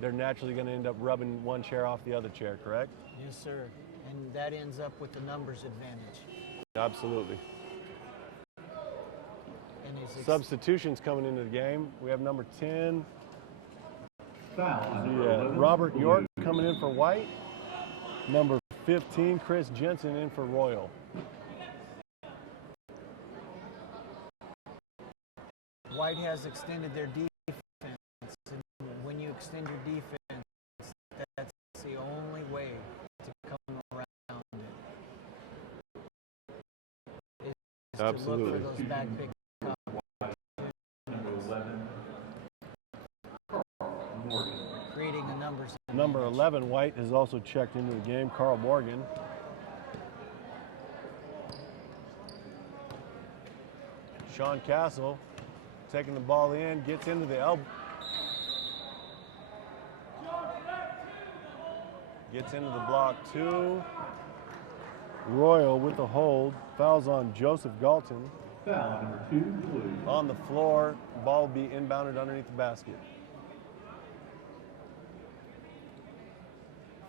they're naturally going to end up rubbing one chair off the other chair, correct? Yes, sir. And that ends up with the numbers advantage. Absolutely. And his Substitutions coming into the game. We have number 10, foul on number 11, Robert Blue. York coming in for White. Number 15, Chris Jensen in for Royal. White has extended their defense, and when you extend your defense, that's the only way to come around it. Is Absolutely. to look for those back pick Number 11, Morgan. creating the numbers. Number 11, White, has also checked into the game, Carl Morgan. Sean Castle taking the ball in, gets into the elbow. Gets into the block 2. Royal with the hold. Fouls on Joseph Galton. Foul on number 2, Blue. On the floor, ball will be inbounded underneath the basket.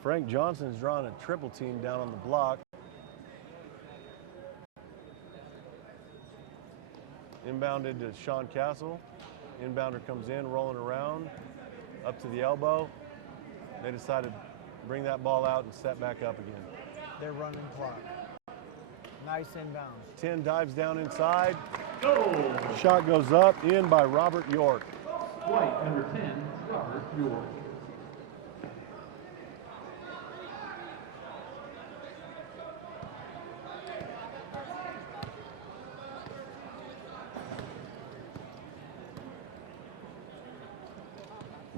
Frank Johnson's drawing a triple team down on the block. Inbounded to Sean Castle. Inbounder comes in, rolling around. up to the elbow. They decided to bring that ball out and set back up again. They're running clock. Nice inbound. 10 dives down inside. Goal! Shot goes up, in by Robert York. White, number 10, Robert York.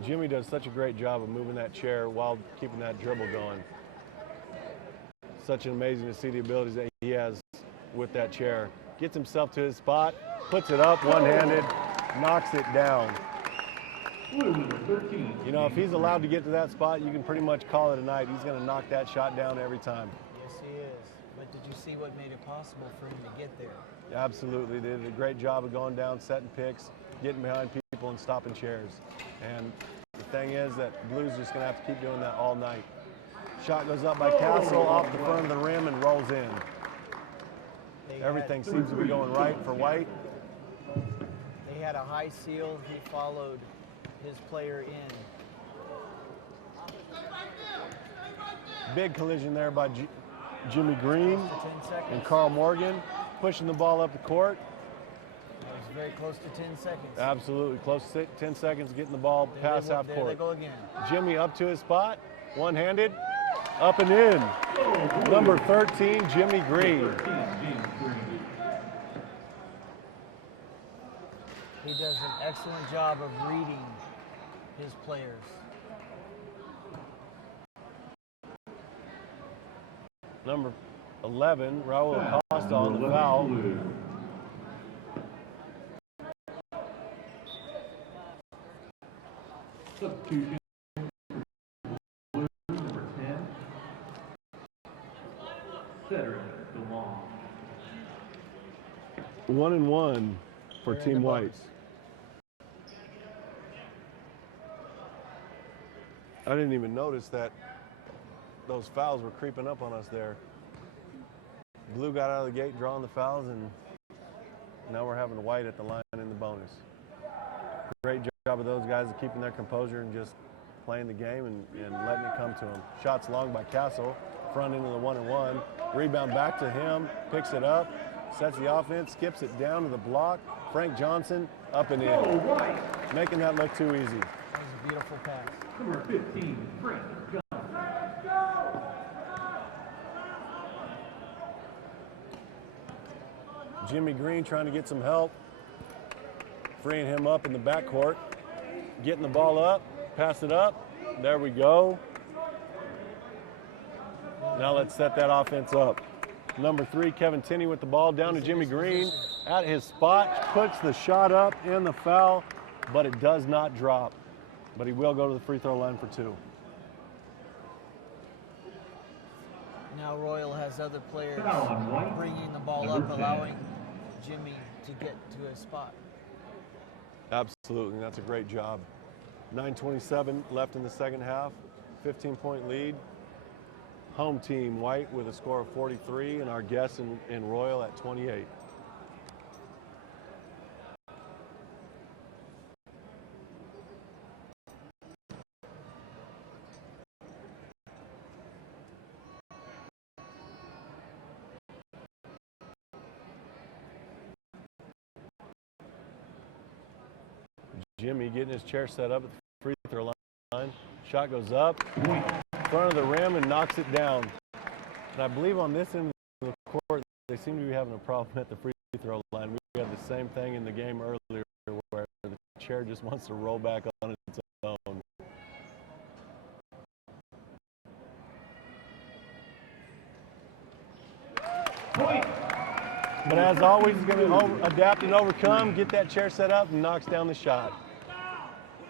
Jimmy does such a great job of moving that chair while keeping that dribble going. Such an amazing to see the abilities that he has with that chair. Gets himself to his spot, puts it up one-handed, knocks it down. Blue, number 13. You know, if he's allowed to get to that spot, you can pretty much call it a night. He's going to knock that shot down every time. Yes, he is. But did you see what made it possible for him to get there? Absolutely. They did a great job of going down, setting picks, getting behind people, and stopping chairs. And the thing is that Blue's just going to have to keep doing that all night. Shot goes up by Castle off the front of the rim and rolls in. Everything seems to be going right for White. They had a high seal. He followed his player in. Big collision there by Jimmy Green Close to 10 seconds. and Carl Morgan, pushing the ball up the court. That was very close to 10 seconds. Absolutely, close to 10 seconds getting the ball past half There they court. go again. Jimmy up to his spot, one-handed, up and in. Number 13, Jimmy Green. 13, James Green. He does an excellent job of reading his players. Number 11, Raul Acosta on the foul. Blue. Substitution. Blue, number 10. Cedric DeLong. 1-1 for They're in Team the White. bonus. I didn't even notice that those fouls were creeping up on us there. Blue got out of the gate drawing the fouls, and now we're having White at the line in the bonus. Great job of those guys of keeping their composure and just playing the game and letting it come to them. Shots long by Castle, front into the 1-1. Rebound back to him, picks it up, sets the offense, skips it down to the block. Frank Johnson up and in, White. making that look too easy. That was a beautiful pass. Number 15, Frank Johnson. Jimmy Green trying to get some help, freeing him up in the backcourt, getting the ball up, pass it up. There we go. Now let's set that offense up. Number 3, Kevin Tinney with the ball down to Jimmy Green at his spot, puts the shot up in the foul, but it does not drop. But he will go to the free throw line for 2. Now Royal has other players Foul on White. bringing the ball Number up, 10. allowing Jimmy to get to his spot. Absolutely, that's a great job. 9:27 left in the second half, 15-point lead. Home team White with a score of 43, and our guests in Royal at 28. Jimmy getting his chair set up at the free throw line. Shot goes up, front of the rim, and knocks it down. And I believe on this end of the court, they seem to be having a problem at the free throw line. We had the same thing in the game earlier where the chair just wants to roll back on its own. Point. But as always, he's going to adapt and overcome, get that chair set up, and knocks down the shot.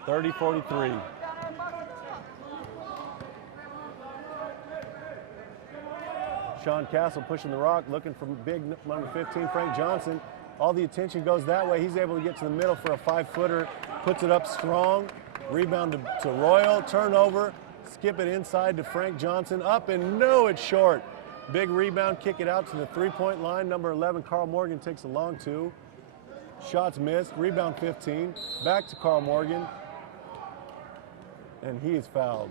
30-43. Sean Castle pushing the rock, looking for big number 15, Frank Johnson. All the attention goes that way. He's able to get to the middle for a 5-footer, puts it up strong. Rebound to Royal, turnover, skip it inside to Frank Johnson, up and no, it's short. Big rebound, kick it out to the three-point line. Number 11, Carl Morgan takes a long 2. Shots missed, rebound 15. Back to Carl Morgan. and he is fouled.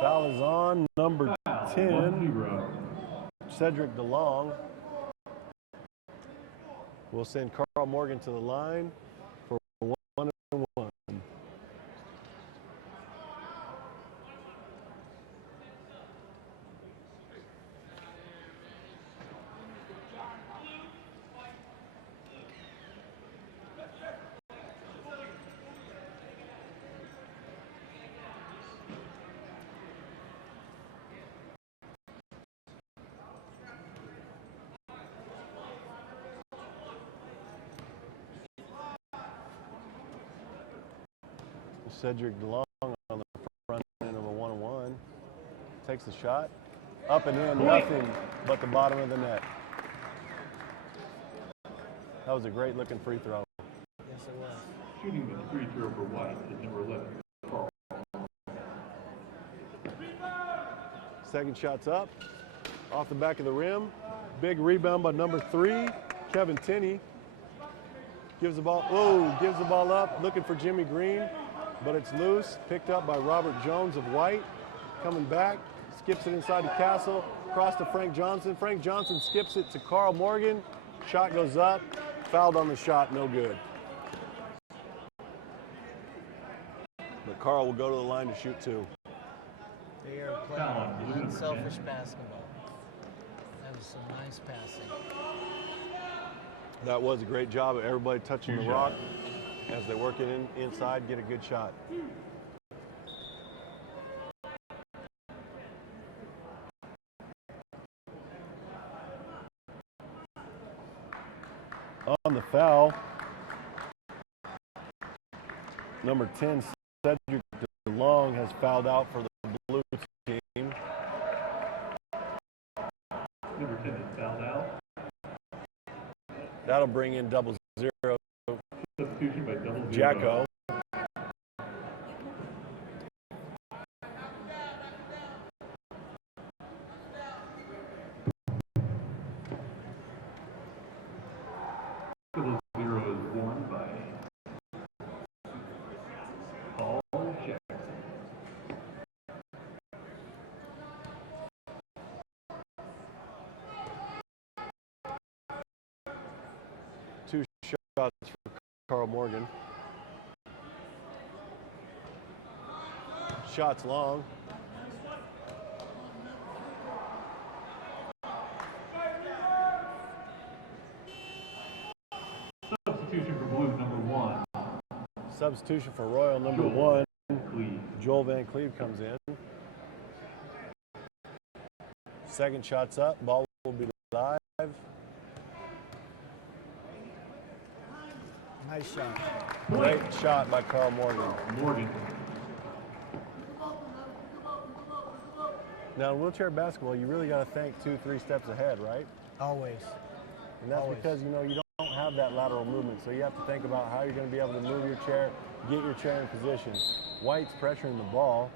Foul is on number 10, Cedric DeLong. We'll send Carl Morgan to the line for 1-1. Cedric DeLong on the front end of a 1-1. Takes the shot. Up and in, nothing but the bottom of the net. That was a great looking free throw. Yes, it was. Shooting the free throw for White is number 11, Carl. Second shot's up. Off the back of the rim. Big rebound by number 3, Kevin Tinney. Gives the ball up, looking for Jimmy Green, but it's loose. Picked up by Robert Jones of White. Coming back, skips it inside to Castle, across to Frank Johnson. Frank Johnson skips it to Carl Morgan. Shot goes up, fouled on the shot, no good. But Carl will go to the line to shoot 2. They are playing unselfish basketball. That was some nice passing. That was a great job of everybody touching the rock as they work it inside, get a good shot. On the foul, number 10, Cedric DeLong has fouled out for the blue team. Number 10 is fouled out. That'll bring in 0-0. Substitution by 0-0. Jacko. Zero is worn by Paul Jackson. Two shots for Carl Morgan. Shots long. Substitution for Blues, number 1. Substitution for Royal, number 1. Cleve. Joel Van Cleve comes in. Second shot's up. Ball will be live. Nice shot. Great shot by Carl Morgan. Morgan. Now, in wheelchair basketball, you really got to think 2-3 steps ahead, right? Always. And that's Always. because, you don't have that lateral movement. So you have to think about how you're going to be able to move your chair, get your chair in position. White's pressuring the ball.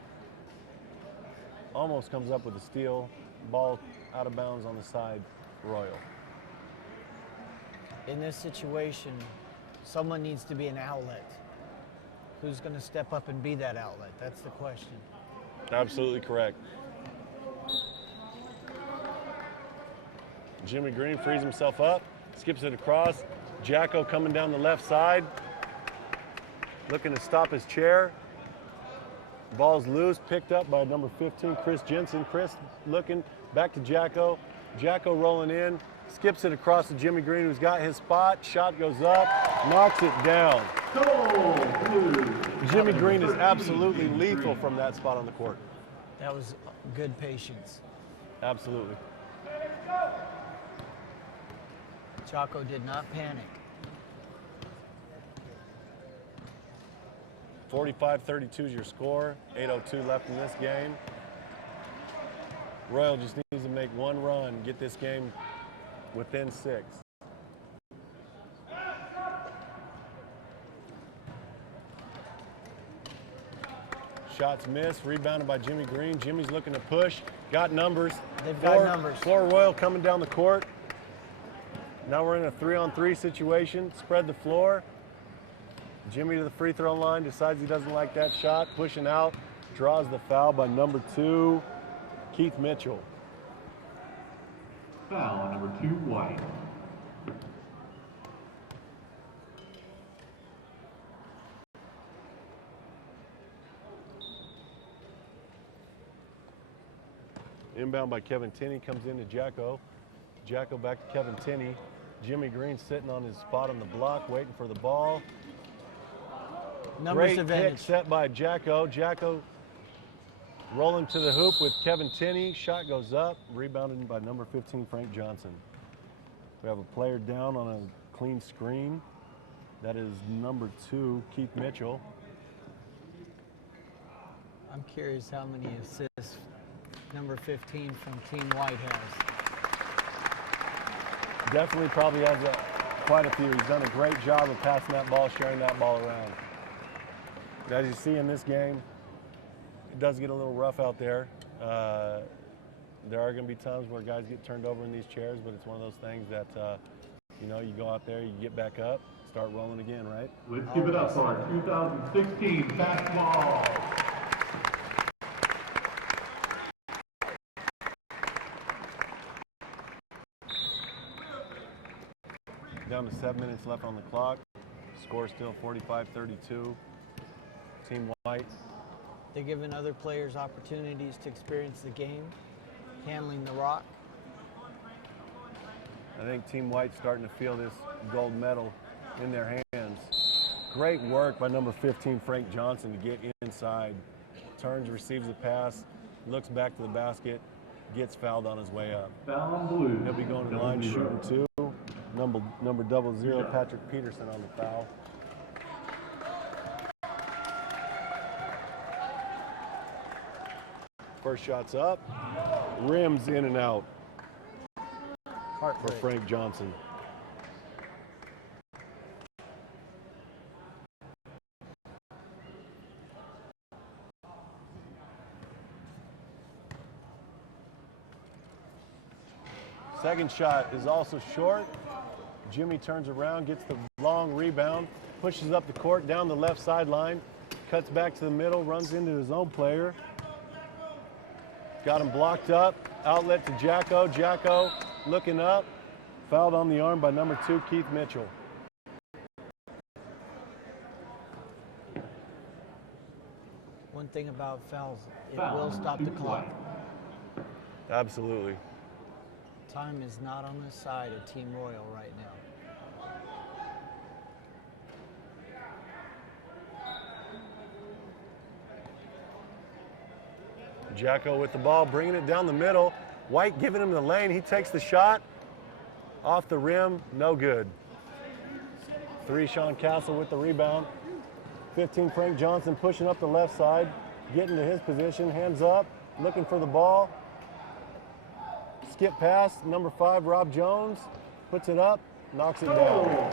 Almost comes up with a steal. Ball out of bounds on the side, Royal. In this situation, someone needs to be an outlet. Who's going to step up and be that outlet? That's the question. Absolutely correct. Jimmy Green frees himself up, skips it across. Jacko coming down the left side, looking to stop his chair. Ball's loose, picked up by number 15, Chris Jensen. Chris looking back to Jacko. Jacko rolling in, skips it across to Jimmy Green, who's got his spot. Shot goes up, knocks it down. Jimmy Green is absolutely lethal from that spot on the court. That was good patience. Absolutely. Chaco did not panic. 45-32 is your score. 8:02 left in this game. Royal just needs to make one run, get this game within 6. Shots missed, rebounded by Jimmy Green. Jimmy's looking to push, got numbers. They've got numbers. Florida Royal coming down the court. Now we're in a 3-on-3 situation. Spread the floor. Jimmy to the free throw line, decides he doesn't like that shot, pushing out, draws the foul by number 2, Keith Mitchell. Foul number 2, White. Inbound by Kevin Tinney, comes into Jacko. Jacko back to Kevin Tinney. Jimmy Green sitting on his spot on the block, waiting for the ball. Numbers Great advantage. pick set by Jacko. Jacko rolling to the hoop with Kevin Tinney. Shot goes up, rebounded by number 15, Frank Johnson. We have a player down on a clean screen. That is number 2, Keith Mitchell. I'm curious how many assists number 15 from Team White has. Definitely probably has quite a few. He's done a great job of passing that ball, sharing that ball around. As you see in this game, it does get a little rough out there. There are going to be times where guys get turned over in these chairs, but it's one of those things that, you know, you go out there, you get back up, start rolling again, right? Let's give it up for our 2016 basketball. Down to 7 minutes left on the clock. Score still 45-32. Team White. They're giving other players opportunities to experience the game, handling the rock. I think Team White's starting to feel this gold medal in their hands. Great work by number 15, Frank Johnson, to get inside. Turns, receives the pass, looks back to the basket, gets fouled on his way up. Foul on blue. He'll be going to the line shooting 2. Number 00, Patrick Peterson on the foul. First shot's up, rims in and out for Frank Johnson. Second shot is also short. Jimmy turns around, gets the long rebound, pushes up the court down the left sideline, cuts back to the middle, runs into his own player. Got him blocked up, outlet to Jacko. Jacko looking up, fouled on the arm by number 2, Keith Mitchell. One thing about fouls, it will stop the clock. Absolutely. Time is not on the side of Team Royal right now. Jacko with the ball, bringing it down the middle. White giving him the lane. He takes the shot. Off the rim, no good. 3, Sean Castle with the rebound. 15, Frank Johnson pushing up the left side, getting to his position, hands up, looking for the ball. Skip pass, number 5, Rob Jones, puts it up, knocks it down.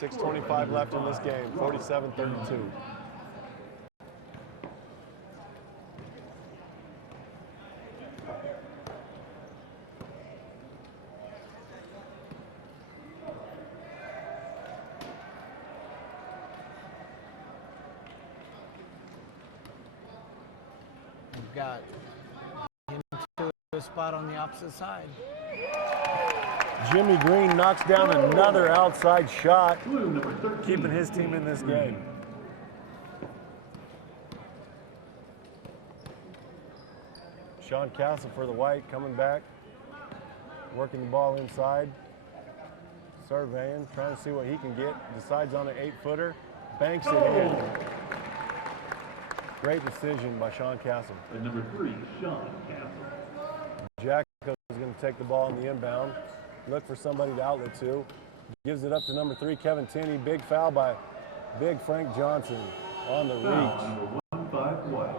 6:25 left in this game, 47-32. We've got him to a spot on the opposite side. Jimmy Green knocks down another outside shot, Blue number 13. keeping his team in this game. Sean Castle for the White, coming back, working the ball inside, surveying, trying to see what he can get, decides on an 8-footer, banks it in. Great decision by Sean Castle. And number 3, Sean Castle. Jack is going to take the ball in the inbound, look for somebody to outlet to, gives it up to number 3, Kevin Tinney. Big foul by big Frank Johnson on the Foul reach. number 1, 5, White.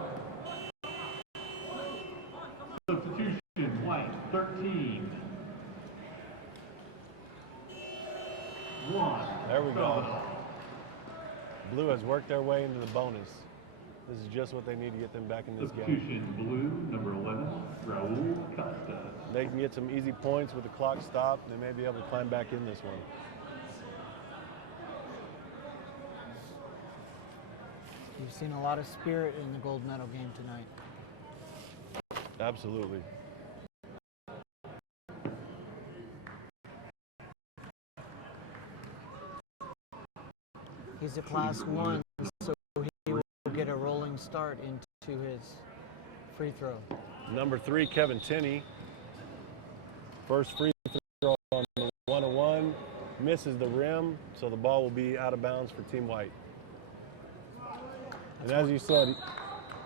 Substitution, White, 13. 1. There we go. Blue has worked their way into the bonus. This is just what they need to get them back in this game. Substitution blue, number 11, Raul Costa. They can get some easy points with the clock stopped. They may be able to climb back in this one. You've seen a lot of spirit in the gold medal game tonight. Absolutely. He's a class 1, so he will get a rolling start into his free throw. Number 3, Kevin Tinney. First free throw on the 1-1. Misses the rim, so the ball will be out of bounds for Team White. And as you said,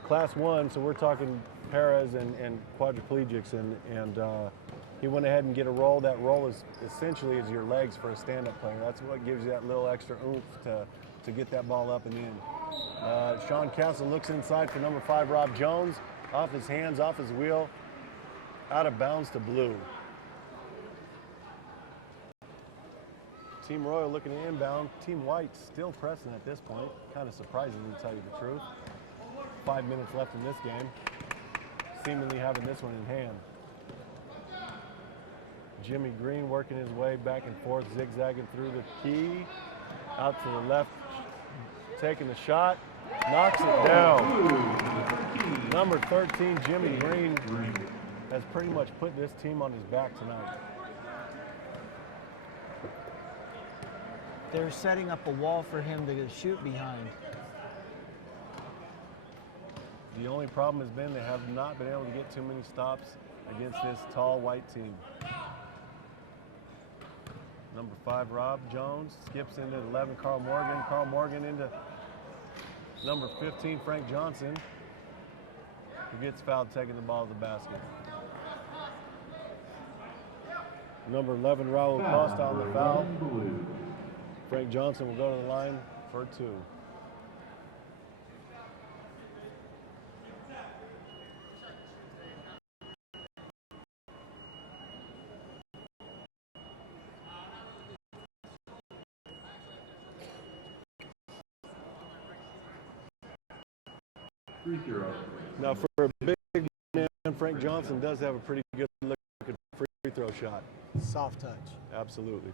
class 1, so we're talking paras and quadriplegics, and he went ahead and get a roll. That roll is essentially is your legs for a stand-up player. That's what gives you that little extra oomph to get that ball up and in. Sean Castle looks inside for number 5, Rob Jones. Off his hands, off his wheel, out of bounds to Blue. Team Royal looking to inbound. Team White still pressing at this point. Kind of surprising, to tell you the truth. 5 minutes left in this game. Seemingly having this one in hand. Jimmy Green working his way back and forth, zigzagging through the key. Out to the left, taking the shot. Knocks it down. Number 13, Jimmy Green, has pretty much put this team on his back tonight. They're setting up a wall for him to shoot behind. The only problem has been they have not been able to get too many stops against this tall White team. Number 5, Rob Jones, skips into 11, Carl Morgan. Carl Morgan into number 15, Frank Johnson, who gets fouled taking the ball to the basket. Number 11, Raul Costa on the foul. Frank Johnson will go to the line for 2. Free throw. Now for a big man, Frank Johnson does have a pretty good looking free throw shot. Soft touch. Absolutely.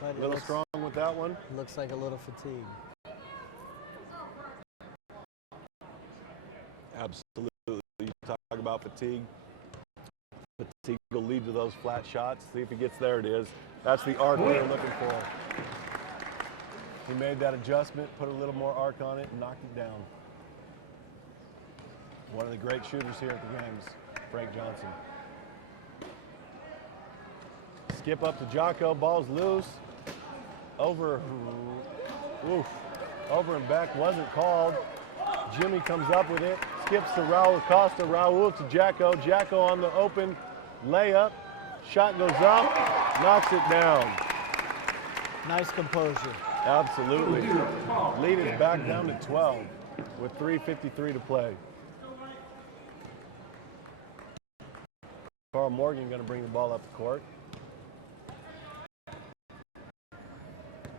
But A little strong with that one. Looks like a little fatigue. Absolutely. You talk about fatigue. Fatigue will lead to those flat shots. See if he gets there. It is. That's the arc we're looking for. He made that adjustment, put a little more arc on it, and knocked it down. One of the great shooters here at the games, Frank Johnson. Skip up to Jocko, ball's loose. Over and back, wasn't called. Jimmy comes up with it, skips to Raul Costa, Raul to Jacko. Jacko on the open layup. Shot goes up, knocks it down. Nice composure. Absolutely. Lead is back down to 12 with 3:53 to play. Carl Morgan going to bring the ball up the court.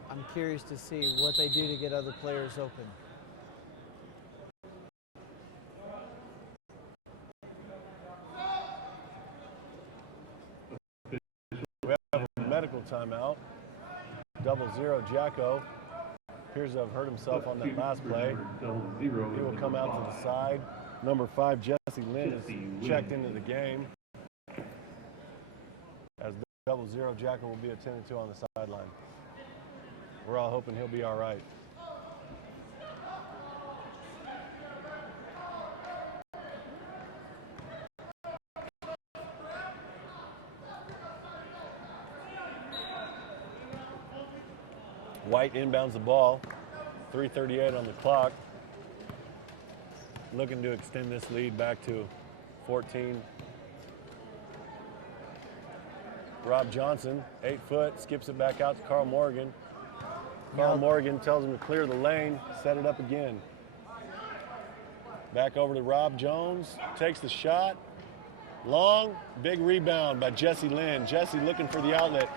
I'm curious to see what they do to get other players open. We have a medical timeout. 0-0 Jacko appears to have hurt himself on that last play. He will come out to the side. Number 5, Jesse Lynn, is checked into the game. As 0-0, Jacko will be attended to on the sideline. We're all hoping he'll be all right. White inbounds the ball, 3:38 on the clock. Looking to extend this lead back to 14. Rob Johnson, 8 foot, skips it back out to Carl Morgan. Carl Morgan tells him to clear the lane, set it up again. Back over to Rob Jones, takes the shot. Long, big rebound by Jesse Lynn. Jesse looking for the outlet.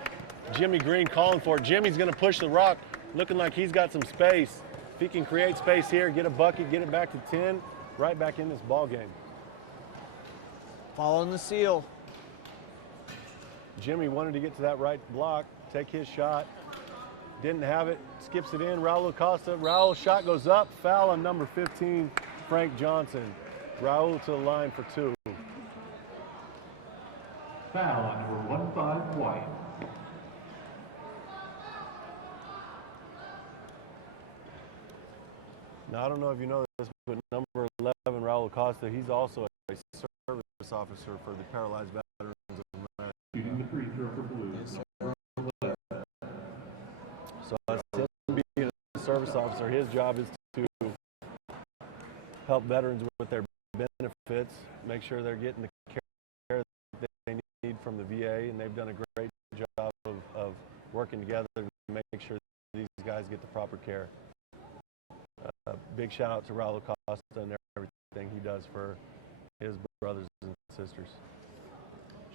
Jimmy Green calling for it. Jimmy's going to push the rock, looking like he's got some space. If he can create space here, get a bucket, get it back to 10, right back in this ball game. Following the seal. Jimmy wanted to get to that right block, take his shot. Didn't have it, skips it in. Raul Acosta. Raul's shot goes up. Foul on number 15, Frank Johnson. Raul to the line for 2. Foul on number 15, White. Now, I don't know if you know this, but number 11, Raul Acosta, he's also a service officer for the Paralyzed Veterans of America. Shooting the free throw for Blue. So that's him being a service officer. His job is to help veterans with their benefits, make sure they're getting the care that they need from the VA, and they've done a great job of working together to make sure these guys get the proper care. Big shout out to Raul Acosta and everything he does for his brothers and sisters.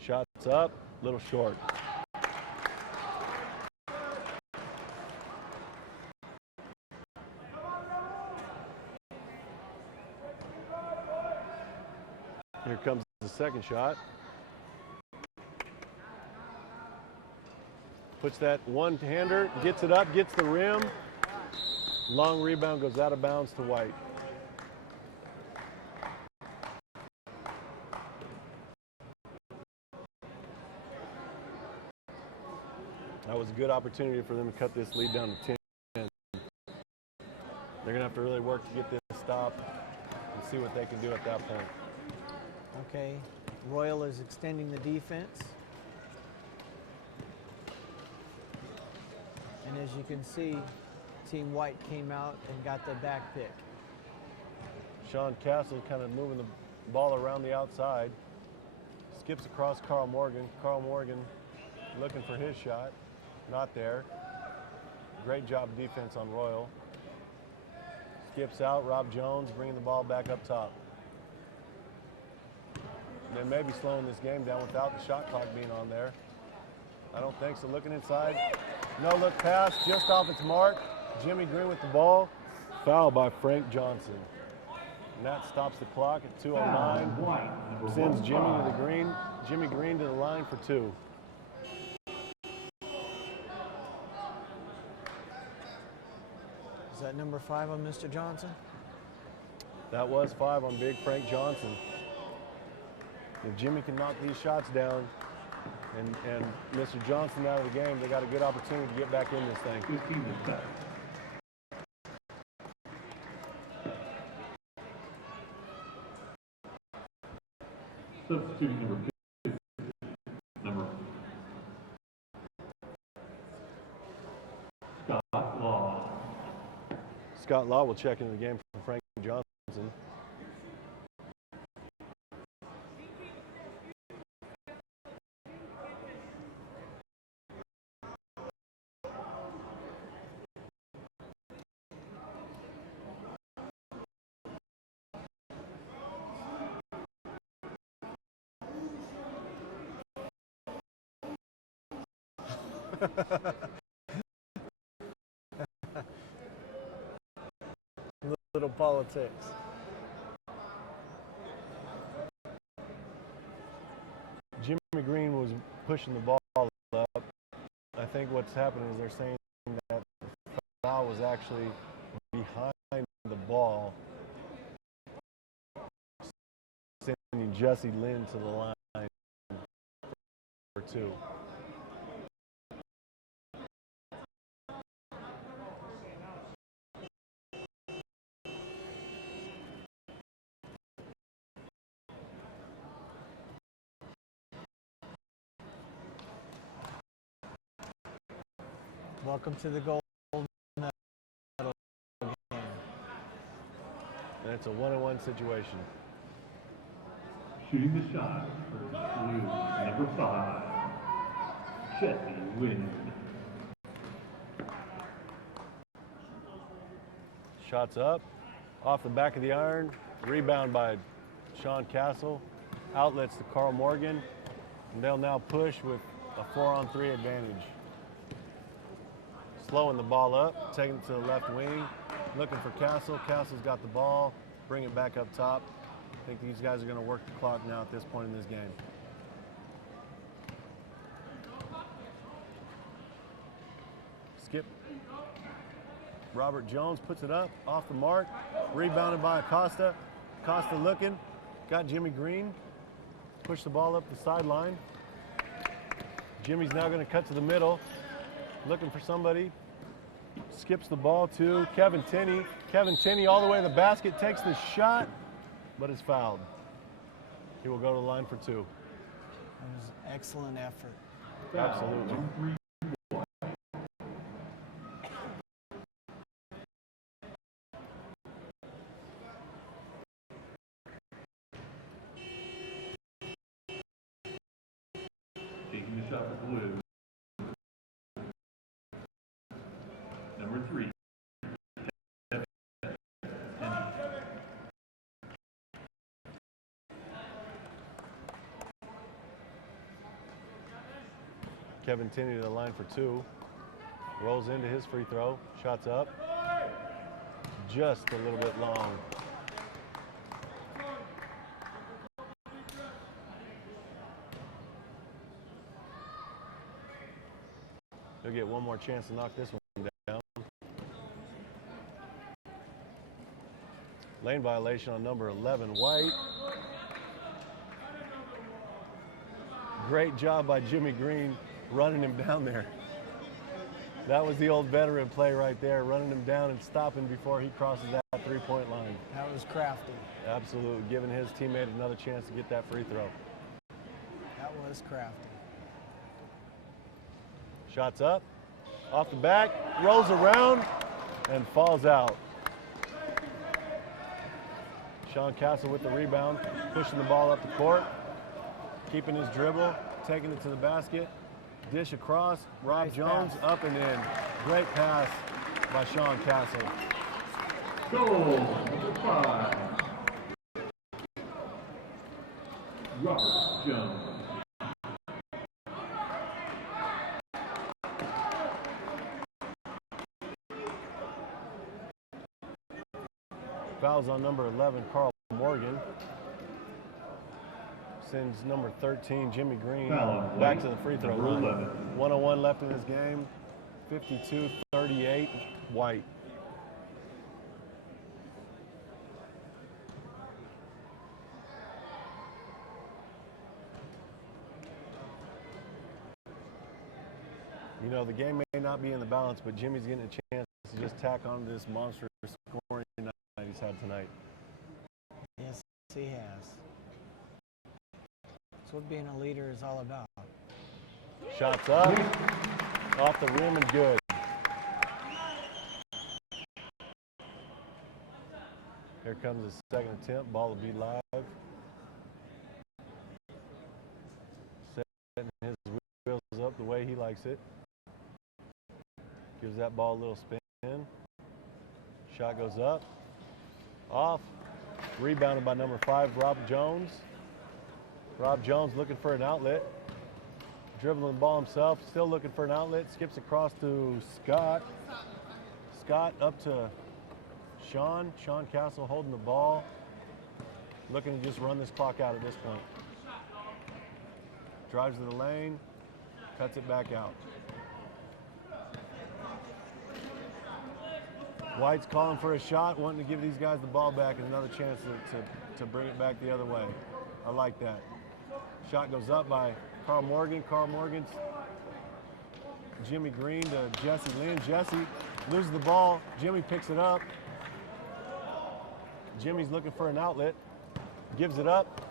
Shots up, little short. Here comes the second shot. Puts that one-hander, gets it up, gets the rim. Long rebound goes out of bounds to White. That was a good opportunity for them to cut this lead down to 10. They're going to have to really work to get this stop and see what they can do at that point. Okay, Royal is extending the defense. And as you can see, Team White came out and got the back pick. Sean Castle kind of moving the ball around the outside. Skips across Carl Morgan. Carl Morgan looking for his shot. Not there. Great job defense on Royal. Skips out. Rob Jones bringing the ball back up top. They may be slowing this game down without the shot clock being on there. I don't think so. Looking inside. No look pass, just off its mark. Jimmy Green with the ball. Foul by Frank Johnson. And that stops the clock at 2:09. Sends Jimmy to the green. Jimmy Green to the line for 2. Is that number 5 on Mr. Johnson? That was 5 on big Frank Johnson. If Jimmy can knock these shots down and Mr. Johnson out of the game, they got a good opportunity to get back in this thing. 15 is back. Substituting number 2. Scott Law. Scott Law will check into the game for Frank Johnson. Little politics. Jimmy Green was pushing the ball up. I think what's happening is they're saying that the foul was actually behind the ball, sending Jesse Lynn to the line for 2. Welcome to the gold medal game. And it's a 1-on-1 situation. Shooting the shot for Blue, number 5, Jesse Wynn. Shots up, off the back of the iron, rebound by Sean Castle, outlets to Carl Morgan, and they'll now push with a 4-on-3 advantage. slowing the ball up, taking it to the left wing, looking for Castle. Castle's got the ball, bring it back up top. I think these guys are going to work the clock now at this point in this game. Skip. Robert Jones puts it up, off the mark, rebounded by Acosta. Acosta looking, got Jimmy Green, push the ball up the sideline. Jimmy's now going to cut to the middle, looking for somebody. Skips the ball to Kevin Tinney. Kevin Tinney all the way to the basket, takes the shot, but is fouled. He will go to the line for 2. It was an excellent effort. Absolutely. Taking the shot for Blue. Number 3. Kevin Tinney to the line for 2. Rolls into his free throw. Shots up. Just a little bit long. He'll get one more chance to knock this one down. Lane violation on number 11, White. Great job by Jimmy Green running him down there. That was the old veteran play right there, running him down and stopping before he crosses that three-point line. That was crafty. Absolutely, giving his teammate another chance to get that free throw. That was crafty. Shots up, off the back, rolls around, and falls out. Sean Castle with the rebound, pushing the ball up the court, keeping his dribble, taking it to the basket, dish across, Rob Nice Jones pass. up and in. Great pass by Sean Castle. Goal number 5. Robert Jones. Fouls on number 11, Carl Morgan. Sends number 13, Jimmy Green, Foul, back White, to the free throw number line. 11. 101 left in this game. 52-38, White. You know, the game may not be in the balance, but Jimmy's getting a chance to just tack on this monstrous scoring night he's had tonight. Yes, he has. That's what being a leader is all about. Shots up, off the rim and good. Here comes his second attempt, ball will be live. Setting his wheels up the way he likes it. Gives that ball a little spin. Shot goes up, off, rebounded by number 5, Rob Jones. Rob Jones looking for an outlet. Dribbling the ball himself, still looking for an outlet. Skips across to Scott. Scott up to Sean. Sean Castle holding the ball. Looking to just run this clock out at this point. Drives to the lane, cuts it back out. White's calling for a shot, wanting to give these guys the ball back and another chance to bring it back the other way. I like that. Shot goes up by Carl Morgan. Carl Morgan's Jimmy Green to Jesse Lynn. Jesse loses the ball. Jimmy picks it up. Jimmy's looking for an outlet. Gives it up.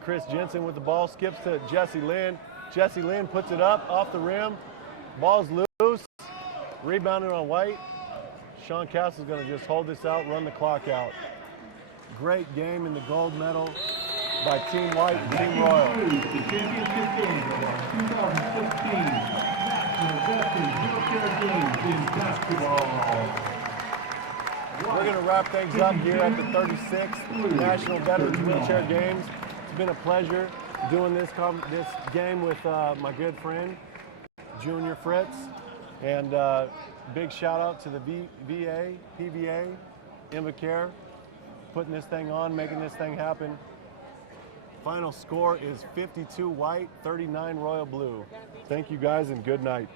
Chris Jensen with the ball. Skips to Jesse Lynn. Jesse Lynn puts it up off the rim. Ball's loose. Rebounded on White. Sean Castle's going to just hold this out, run the clock out. Great game in the gold medal by Team White and Team Royal. The championship game of our 2016 National Western Wheelchair Games in basketball. We're going to wrap things up here at the 36th National Veterans Wheelchair Games. It's been a pleasure doing this game with my good friend, Junior Fritz. And big shout out to the PVA, Invacare, putting this thing on, making this thing happen. Final score is 52 white, 39 royal blue. Thank you guys and good night.